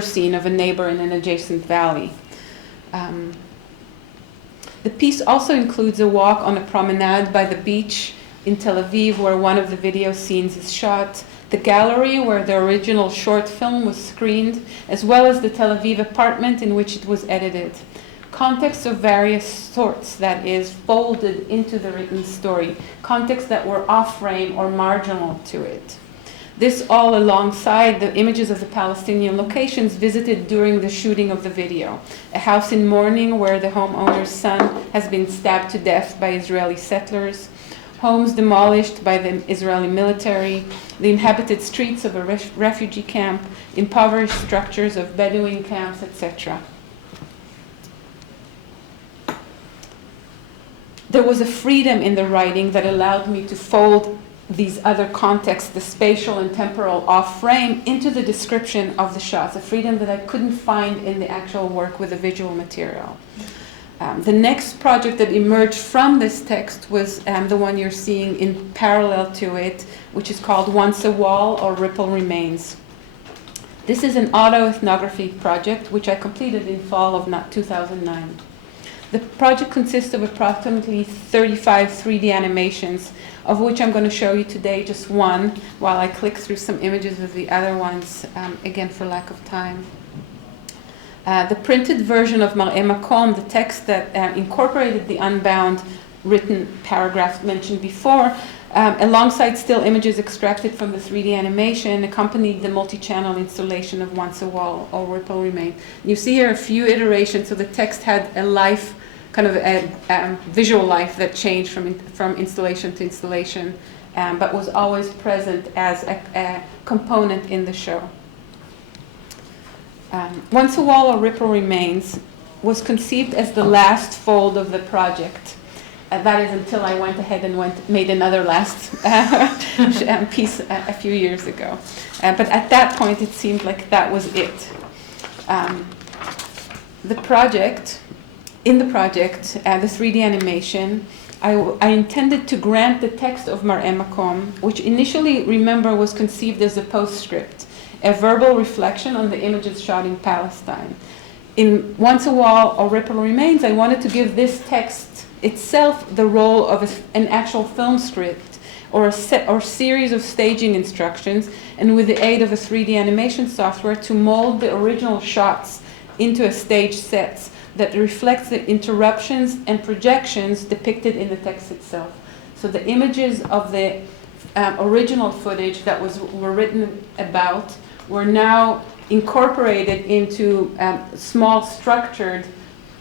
scene of a neighbor in an adjacent valley. The piece also includes a walk on a promenade by the beach in Tel Aviv where one of the video scenes is shot, the gallery where the original short film was screened, as well as the Tel Aviv apartment in which it was edited. Contexts of various sorts, that is, folded into the written story, contexts that were off-frame or marginal to it. This all alongside the images of the Palestinian locations visited during the shooting of the video. A house in mourning where the homeowner's son has been stabbed to death by Israeli settlers, homes demolished by the Israeli military, the inhabited streets of a refugee camp, impoverished structures of Bedouin camps, etc. There was a freedom in the writing that allowed me to fold these other contexts, the spatial and temporal off-frame, into the description of the shots, a freedom that I couldn't find in the actual work with the visual material. The next project that emerged from this text was the one you're seeing in parallel to it, which is called Once a Wall or Ripple Remains. This is an autoethnography project which I completed in fall of 2009. The project consists of approximately 35 3D animations, of which I'm going to show you today just one, while I click through some images of the other ones, again for lack of time. The printed version of Mar'e Makom, the text that incorporated the unbound written paragraph mentioned before, alongside still images extracted from the 3D animation, accompanied the multi-channel installation of Once a Wall or Ripple Remain. You see here a few iterations, so the text had a life, kind of a visual life that changed from installation to installation, but was always present as a component in the show. Once a Wall or Ripple Remains was conceived as the last fold of the project. That is until I went ahead and made another last piece a few years ago. But at that point, it seemed like that was it. The 3D animation, I intended to grant the text of Mar'e Makom, which initially, remember, was conceived as a postscript, a verbal reflection on the images shot in Palestine. In Once a Wall or Ripple Remains, I wanted to give this text itself the role of an actual film script, or a set or series of staging instructions, and with the aid of a 3D animation software to mold the original shots into a stage set that reflects the interruptions and projections depicted in the text itself. So the images of the original footage that were written about were now incorporated into small structures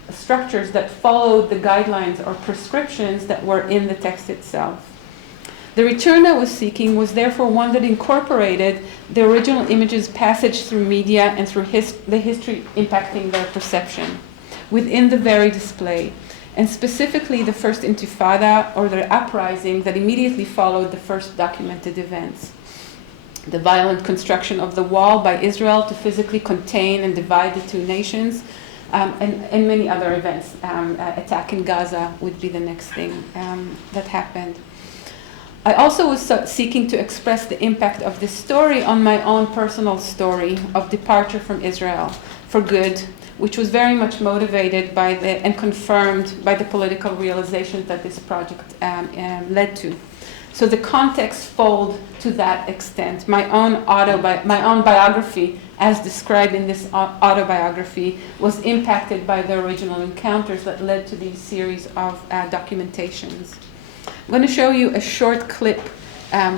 that followed the guidelines or prescriptions that were in the text itself. The return I was seeking was therefore one that incorporated the original image's passage through media and through the history impacting their perception within the very display, and specifically the first intifada, or the uprising that immediately followed the first documented events. The violent construction of the wall by Israel to physically contain and divide the two nations, and many other events. Attack in Gaza would be the next thing that happened. I also was seeking to express the impact of this story on my own personal story of departure from Israel for good, which was very much motivated by and confirmed by the political realizations that this project led to. So the context fold to that extent. My own biography, as described in this autobiography, was impacted by the original encounters that led to these series of documentations. I'm going to show you a short clip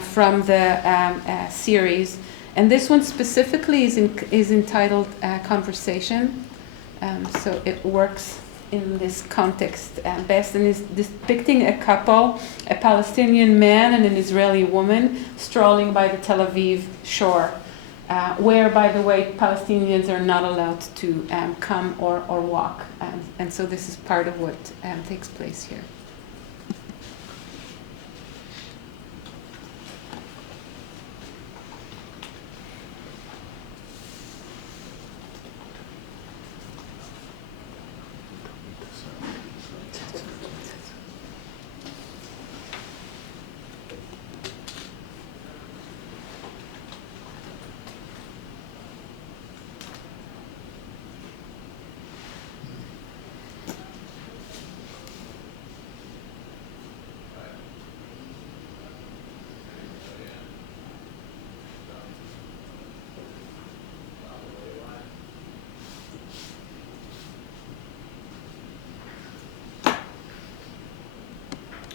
from the series, and this one specifically is entitled Conversation. So it works in this context best, and is depicting a couple, a Palestinian man and an Israeli woman, strolling by the Tel Aviv shore, where, by the way, Palestinians are not allowed to come or walk. And so this is part of what takes place here.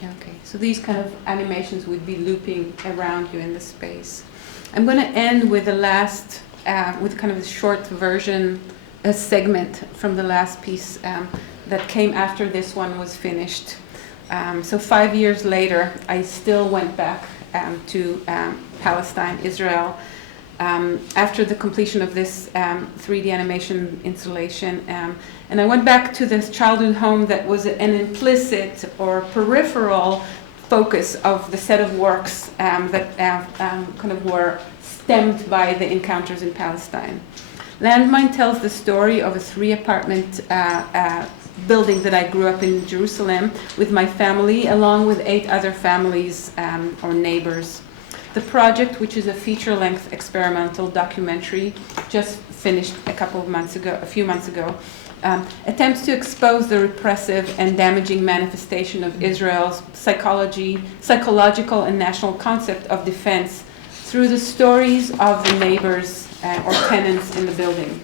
Okay, so these kind of animations would be looping around you in the space. I'm going to end with the last, with kind of a short version, a segment from the last piece that came after this one was finished. So 5 years later, I still went back to Palestine, Israel, after the completion of this 3D animation installation. And I went back to this childhood home that was an implicit or peripheral focus of the set of works that kind of were stemmed by the encounters in Palestine. Landmine tells the story of a 3-apartment building that I grew up in Jerusalem with my family, along with 8 other families or neighbors. The project, which is a feature-length experimental documentary, just finished a few months ago, attempts to expose the repressive and damaging manifestation of Israel's psychological and national concept of defense through the stories of the neighbors or tenants in the building.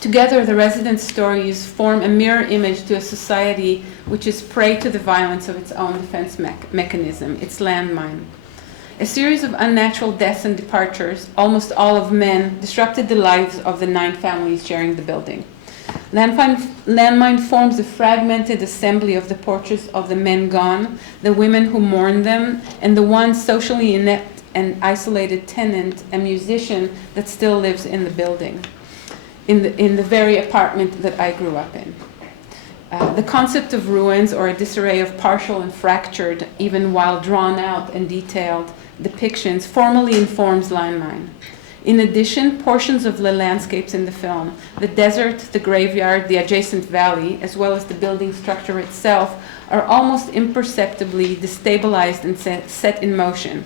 Together, the residents' stories form a mirror image to a society which is prey to the violence of its own defense mechanism, its landmine. A series of unnatural deaths and departures, almost all of men, disrupted the lives of the 9 families sharing the building. Landmine forms a fragmented assembly of the portraits of the men gone, the women who mourn them, and the one socially inept and isolated tenant, a musician that still lives in the building, in the very apartment that I grew up in. The concept of ruins, or a disarray of partial and fractured, even while drawn out and detailed depictions, formally informs Landmine. In addition, portions of the landscapes in the film, the desert, the graveyard, the adjacent valley, as well as the building structure itself, are almost imperceptibly destabilized and set in motion,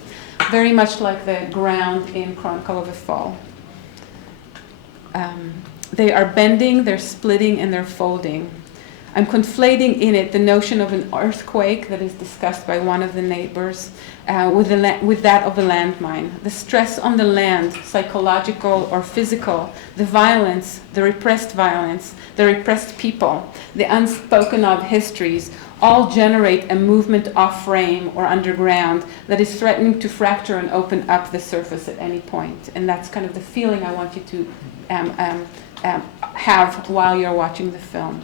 very much like the ground in Chronicle of a Fall. They are bending, they're splitting, and they're folding. I'm conflating in it the notion of an earthquake that is discussed by one of the neighbors with that of a landmine. The stress on the land, psychological or physical, the violence, the repressed people, the unspoken of histories, all generate a movement off frame or underground that is threatening to fracture and open up the surface at any point. And that's kind of the feeling I want you to have while you're watching the film.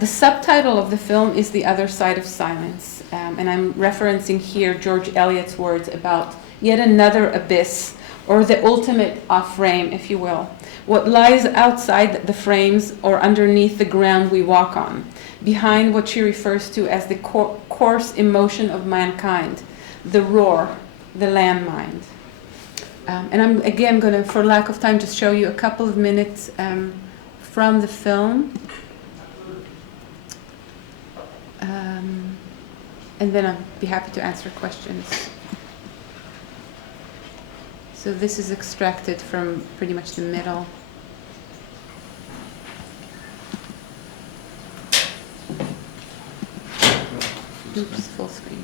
The subtitle of the film is The Other Side of Silence, and I'm referencing here George Eliot's words about yet another abyss, or the ultimate off-frame, if you will. What lies outside the frames or underneath the ground we walk on, behind what she refers to as the coarse emotion of mankind, the roar, the landmine. And I'm again going to, for lack of time, just show you a couple of minutes from the film. And then I'll be happy to answer questions. So this is extracted from pretty much the middle. Oops, full screen.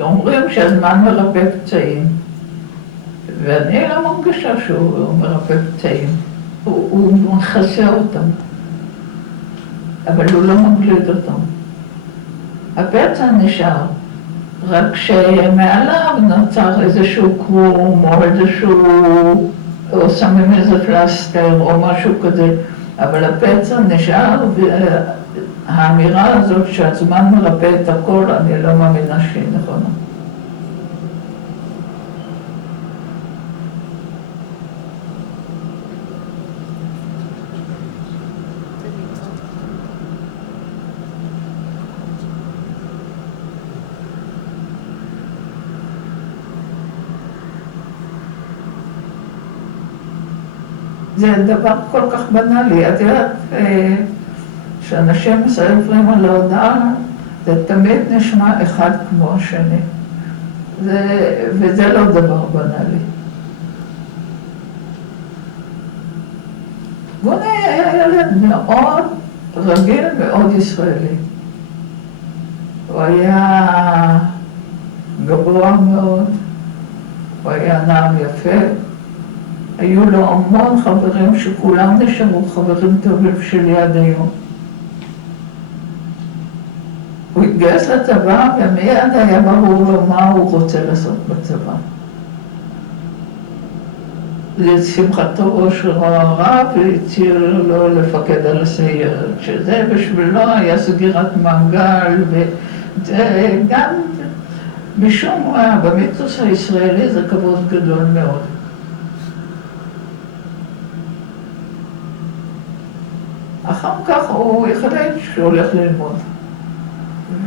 אומרים שהזמן מרפא פצעים, ואני לא מרגישה שהוא מרפא פצעים, הוא מכסה אותם, אבל הוא לא מגליד אותם. הפצע נשאר, רק שמעליו נוצר איזשהו קרום או איזשהו, או שמים איזה פלסטר או משהו כזה, אבל הפצע נשאר, והאמירה הזאת שהזמן מרפא את הכל, אני לא מאמינה שהיא נכונה. זה דבר כל כך בנאלי, את יודעת, שאנשים מספרים על ההודעה, זה תמיד נשמע אחד כמו השני, וזה לא דבר בנאלי. גוני היה ילד מאוד רגיל, מאוד ישראלי. הוא היה גבוה מאוד, הוא היה נער יפה, היו לו המון חברים שכולם נשארו חברים טובים שלי עד היום. הוא התגייס לצבא ומיד היה ברור לו מה הוא רוצה לעשות בצבא. לשמחתו של הרב הציע לו לפקד על הסיירת, שזה בשבילו היה סגירת מעגל, וגם משום מה במיתוס הישראלי זה כבוד גדול מאוד. אחר כך הוא החליט שהוא הולך ללמוד.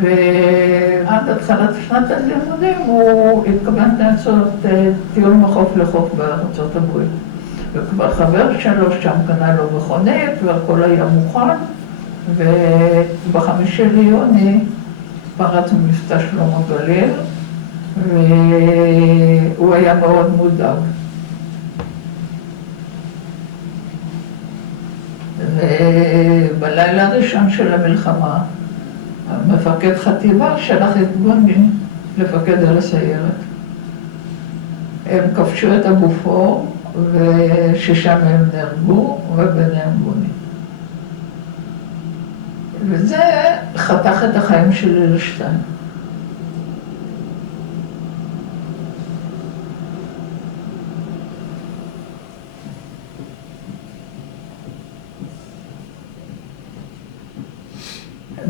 ועד התחלת שנת הלימודים הוא התכוון לעשות טיול מחוף לחוף בארצות הברית. וכבר חבר שלו שם קנה לו מכונית והכל היה מוכן, וב5 ליוני פרץ מבצע שלמה גליל, והוא היה מאוד מודאג. ובלילה הראשון של המלחמה, מפקד חטיבה שלח את גוני לפקד על הסיירת. הם כבשו את הבופור, וששם הם נהרגו, וביניהם גוני. וזה חתך את החיים שלי לשתיים.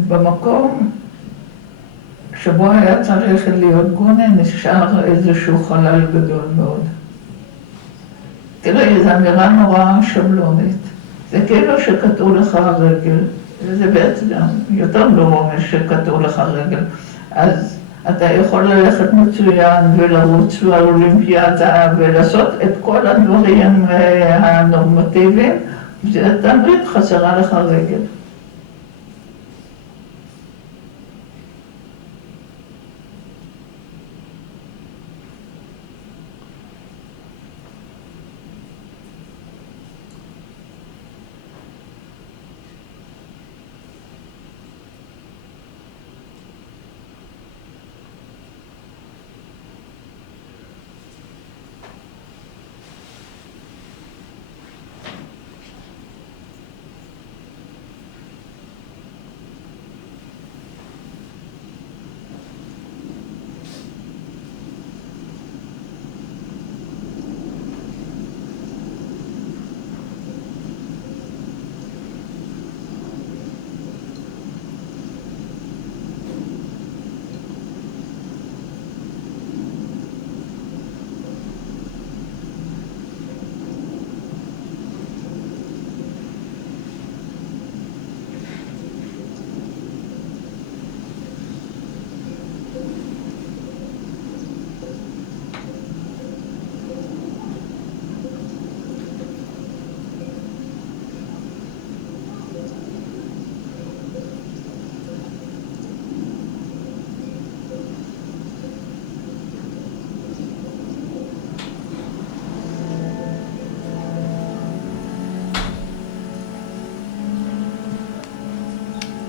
במקום שבו היה צריך להיות גוני נשאר איזשהו חלל גדול מאוד. תראי, זו אמירה נורא שבלונית. זה כאילו שקטעו לך הרגל, זה בעצם יותר גרוע משקטעו לך רגל. אז אתה יכול ללכת מצוין ולרוץ לאולימפיאדה ולעשות את כל הדברים הנורמטיביים, ותמיד חסרה לך רגל.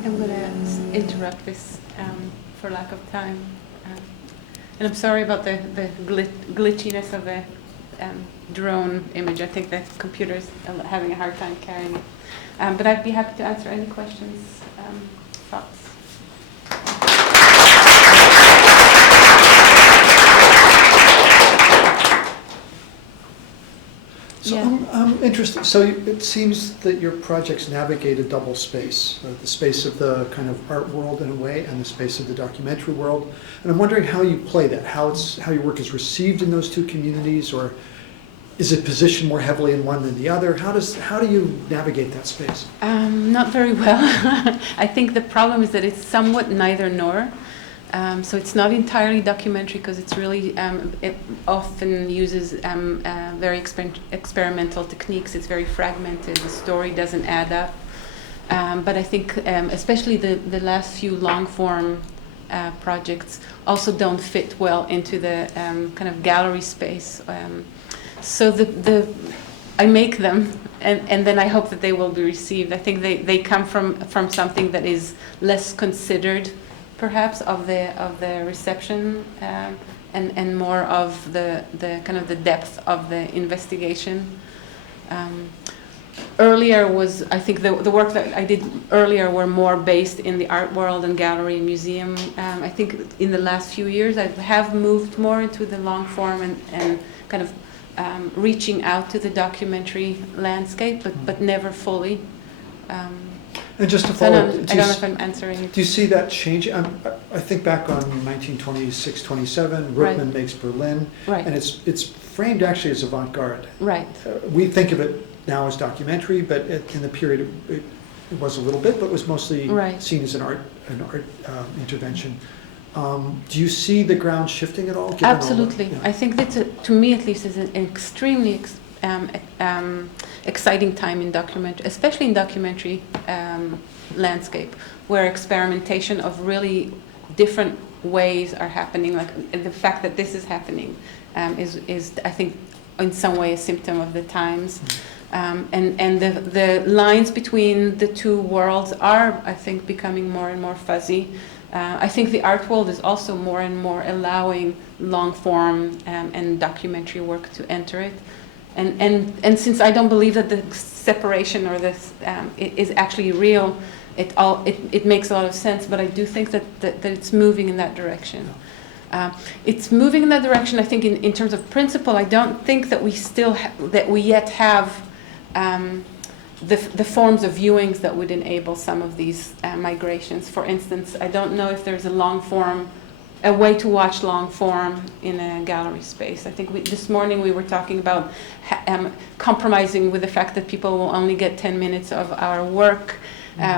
I'm going to interrupt this for lack of time. And I'm sorry about the glitchiness of the drone image. I think the computer's having a hard time carrying it. But I'd be happy to answer any questions, thoughts. So Yeah. I'm interested, so it seems that your projects navigate a double space, the space of the kind of art world in a way, and the space of the documentary world. And I'm wondering how you play that, how your work is received in those two communities, or is it positioned more heavily in one than the other? How do you navigate that space? Not very well. I think the problem is that it's somewhat neither nor. So it's not entirely documentary because it's really, it often uses very experimental techniques. It's very fragmented. The story doesn't add up. But I think especially the last few long form projects also don't fit well into the kind of gallery space. So I make them and then I hope that they will be received. I think they come from something that is less considered perhaps of the reception and more of the kind of the depth of the investigation. Earlier was, I think the work that I did earlier were more based in the art world and gallery and museum. I think in the last few years I have moved more into the long form and kind of reaching out to the documentary landscape, but never fully. And just to So follow, I don't know if I'm answering it. do you see that changing? I think back on 1926, 27, Ruttmann Right. makes Berlin, Right. and it's framed actually as avant-garde. Right. We think of it now as documentary, but in the period it was a little bit, but was mostly Right. seen as an art intervention. Do you see the ground shifting at all? given all the- Absolutely. yeah. I think that, to me at least, is an extremely exciting time in documentary, especially in documentary landscape, where experimentation of really different ways are happening. Like the fact that this is happening is I think in some way a symptom of the times. And the lines between the two worlds are, I think, becoming more and more fuzzy. I think the art world is also more and more allowing long form and documentary work to enter it. And since I don't believe that the separation or this is actually real, it makes a lot of sense. But I do think that it's moving in that direction. It's moving in that direction. I think in terms of principle, I don't think that we still that we yet have the forms of viewings that would enable some of these migrations. For instance, I don't know if there's a way to watch long form in a gallery space. I think this morning we were talking about compromising with the fact that people will only get 10 minutes of our work.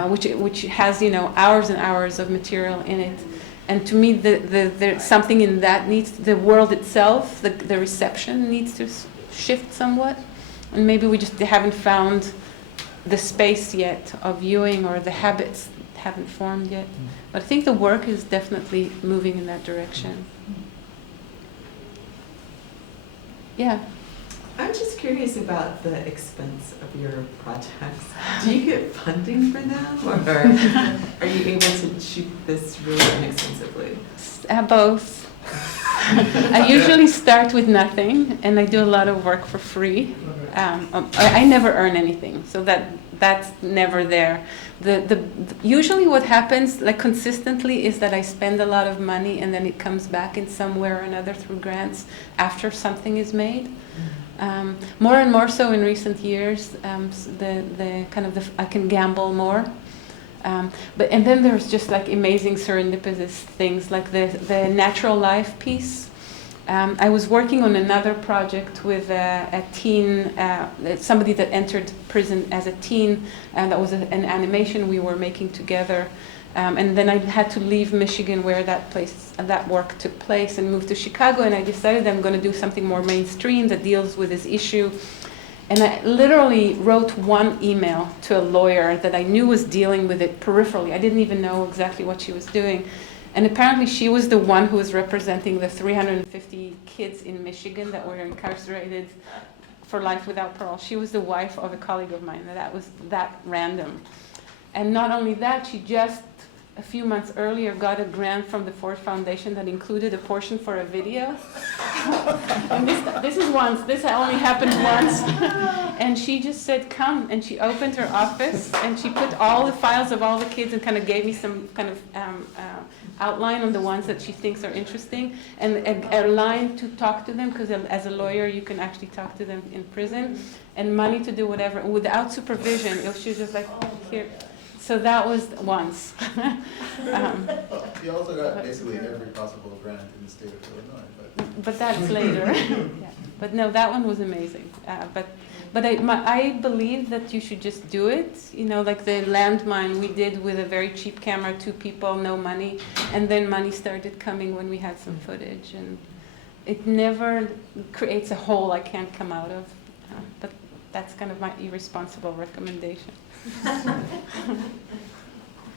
which has, you know, hours and hours of material in it. And to me, there's something in that needs, the world itself, the reception needs to shift somewhat. And maybe we just haven't found the space yet of viewing, or the habits haven't formed yet. But I think the work is definitely moving in that direction. Yeah. I'm just curious about the expense of your projects. Do you get funding for them, or are you able to shoot this really inexpensively? Both. I usually start with nothing, and I do a lot of work for free. I never earn anything, so that's never there. Usually what happens, like consistently, is that I spend a lot of money and then it comes back in some way or another through grants after something is made. More and more so in recent years, I can gamble more. And then there's just like amazing serendipitous things, like the natural life piece. I was working on another project with a teen, somebody that entered prison as a teen, and that was an animation we were making together. And then I had to leave Michigan, where that work took place, and move to Chicago. And I decided I'm going to do something more mainstream that deals with this issue. And I literally wrote one email to a lawyer that I knew was dealing with it peripherally. I didn't even know exactly what she was doing. And apparently she was the one who was representing the 350 kids in Michigan that were incarcerated for life without parole. She was the wife of a colleague of mine. That was that random. And not only that, she just a few months earlier got a grant from the Ford Foundation that included a portion for a video. And this only happened once. And she just said, come. And she opened her office and she put all the files of all the kids and kind of gave me some kind of outline on the ones that she thinks are interesting, and a line to talk to them, because as a lawyer you can actually talk to them in prison, and money to do whatever without supervision. She was just like, here. So that was once. You also got basically every possible grant in the state of Illinois. But that's later. Yeah. But no, that one was amazing. But I believe that you should just do it. You know, like the Landmine we did with a very cheap camera, 2 people, no money. And then money started coming when we had some footage. And it never creates a hole I can't come out of. But that's kind of my irresponsible recommendation.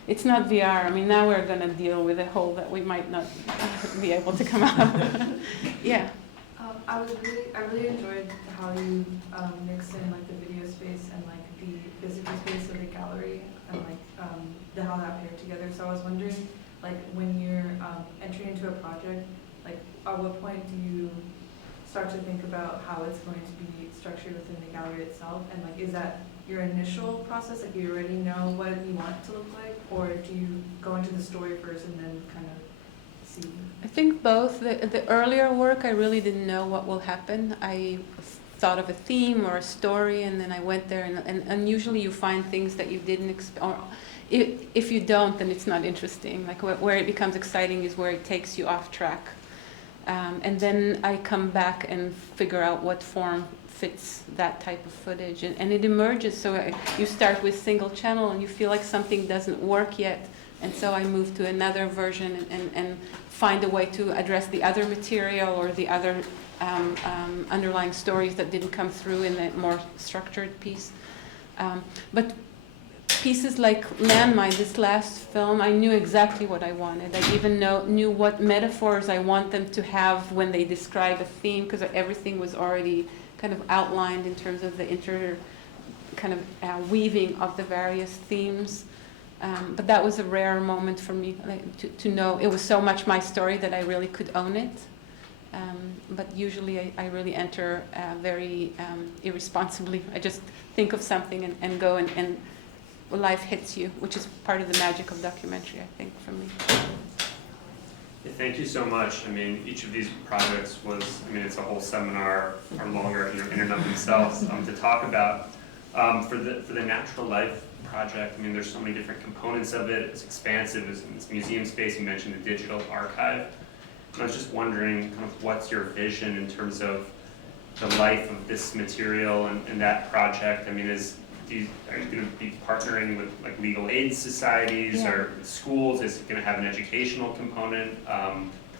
It's not VR. I mean, now we're going to deal with a hole that we might not be able to come out of. Yeah. I really enjoyed how you mixed in like the video space and like the physical space of the gallery, and like how that paired together. So I was wondering, like when you're entering into a project, like at what point do you start to think about how it's going to be structured within the gallery itself? And like, is that your initial process? Like, you already know what you want it to look like, or do you go into the story first and then kind of see? I think both. The earlier work, I really didn't know what will happen. I thought of a theme or a story, and then I went there, and usually you find things that you didn't expect, or if you don't, then it's not interesting. Like where it becomes exciting is where it takes you off track. And then I come back and figure out what form fits that type of footage, and it emerges. So you start with single channel and you feel like something doesn't work yet, and so I move to another version and find a way to address the other material or the other underlying stories that didn't come through in the more structured piece. But pieces like Landmine, this last film, I knew exactly what I wanted. I even knew what metaphors I want them to have when they describe a theme, because everything was already kind of outlined in terms of the weaving of the various themes. But that was a rare moment for me, like, to know it was so much my story that I really could own it. But usually I really enter very irresponsibly. I just think of something and go and life hits you, which is part of the magic of documentary, I think, for me. Yeah, thank you so much. I mean, each of these projects was, I mean, it's a whole seminar or longer, in and of themselves to talk about. For the natural life project, I mean, there's so many different components of it. It's expansive. It's museum space. You mentioned the digital archive. And I was just wondering, kind of, what's your vision in terms of the life of this material and that project? I mean, do are you going to be partnering with like legal aid societies or schools? Is it going to have an educational component?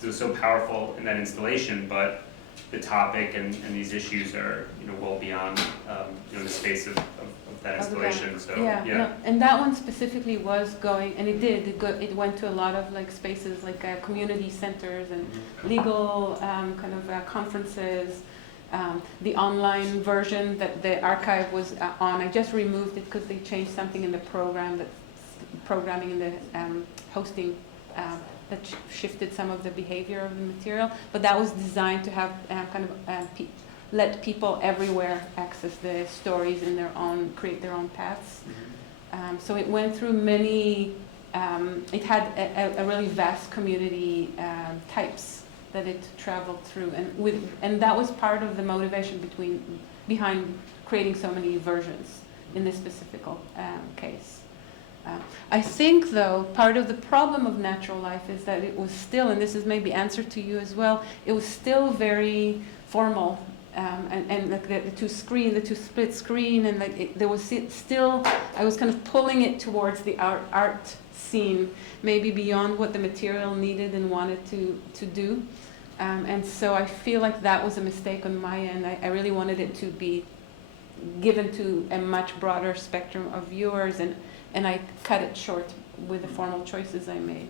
It was so powerful in that installation, but the topic and these issues are, well beyond, the space of that installation. So No, and that one specifically was going, and it went to a lot of like spaces like community centers and legal kind of conferences. The online version that the archive was on, I just removed it because they changed something in the programming in the hosting that shifted some of the behavior of the material. But that was designed to have let people everywhere access the stories in their own, create their own paths. So it went through many, it had a really vast community types that it traveled through, and that was part of the motivation behind creating so many versions in this specific case. I think, though, part of the problem of natural life is that it was still, and this is maybe answer to you as well, it was still very formal, and like the two split screen, and like there was still, I was kind of pulling it towards the art scene, maybe beyond what the material needed and wanted to do. And so I feel like that was a mistake on my end. I really wanted it to be given to a much broader spectrum of viewers, and I cut it short with the formal choices I made.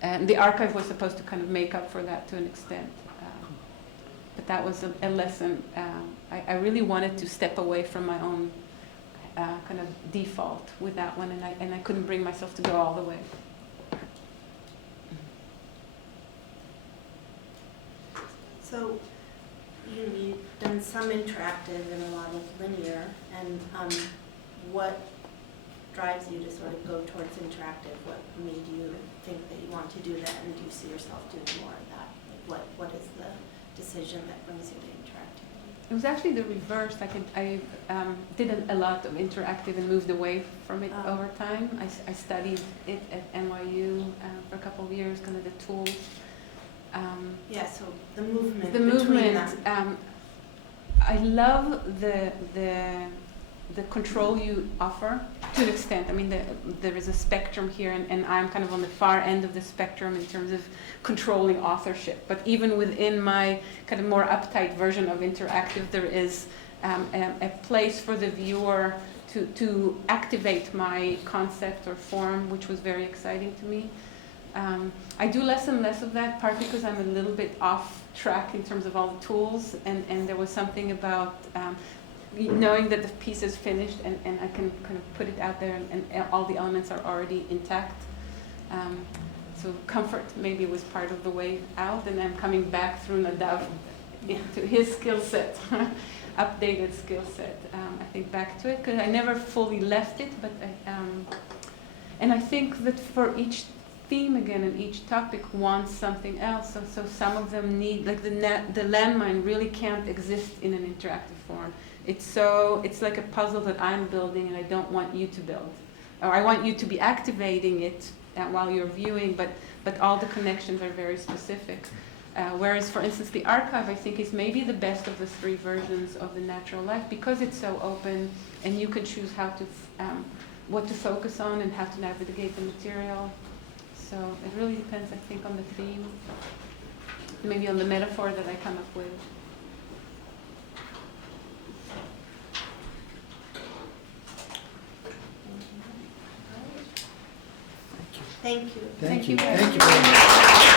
And the archive was supposed to kind of make up for that to an extent. But that was a lesson. I really wanted to step away from my own kind of default with that one, and I couldn't bring myself to go all the way. So, you've done some interactive and a lot of linear, and what drives you to sort of go towards interactive? What made you think that you want to do that, and do you see yourself doing more of that? Like what is the decision that brings you to interactivity? It was actually the reverse. I did a lot of interactive and moved away from it over time. I studied it at NYU for a couple of years, kind of the tools. So the movement. The movement. I love the control you offer to an extent. I mean, there is a spectrum here, and I'm kind of on the far end of the spectrum in terms of controlling authorship. But even within my kind of more uptight version of interactive, there is a place for the viewer to activate my concept or form, which was very exciting to me. I do less and less of that, partly because I'm a little bit off track in terms of all the tools, and there was something about knowing that the piece is finished and I can kind of put it out there and all the elements are already intact. So comfort maybe was part of the way out, and I'm coming back through Nadav to his skill set, updated skill set, I think back to it, because I never fully left it, but and I think that for each theme again and each topic wants something else, so some of them need, like the landmine really can't exist in an interactive form. It's like a puzzle that I'm building and I don't want you to build, or I want you to be activating it while you're viewing, but all the connections are very specific. Whereas, for instance, the archive, I think, is maybe the best of the three versions of the natural life, because it's so open and you can choose how to what to focus on and how to navigate the material. So it really depends, I think, on the theme, maybe on the metaphor that I come up with. Thank you. Thank you. Thank you Thank you very much.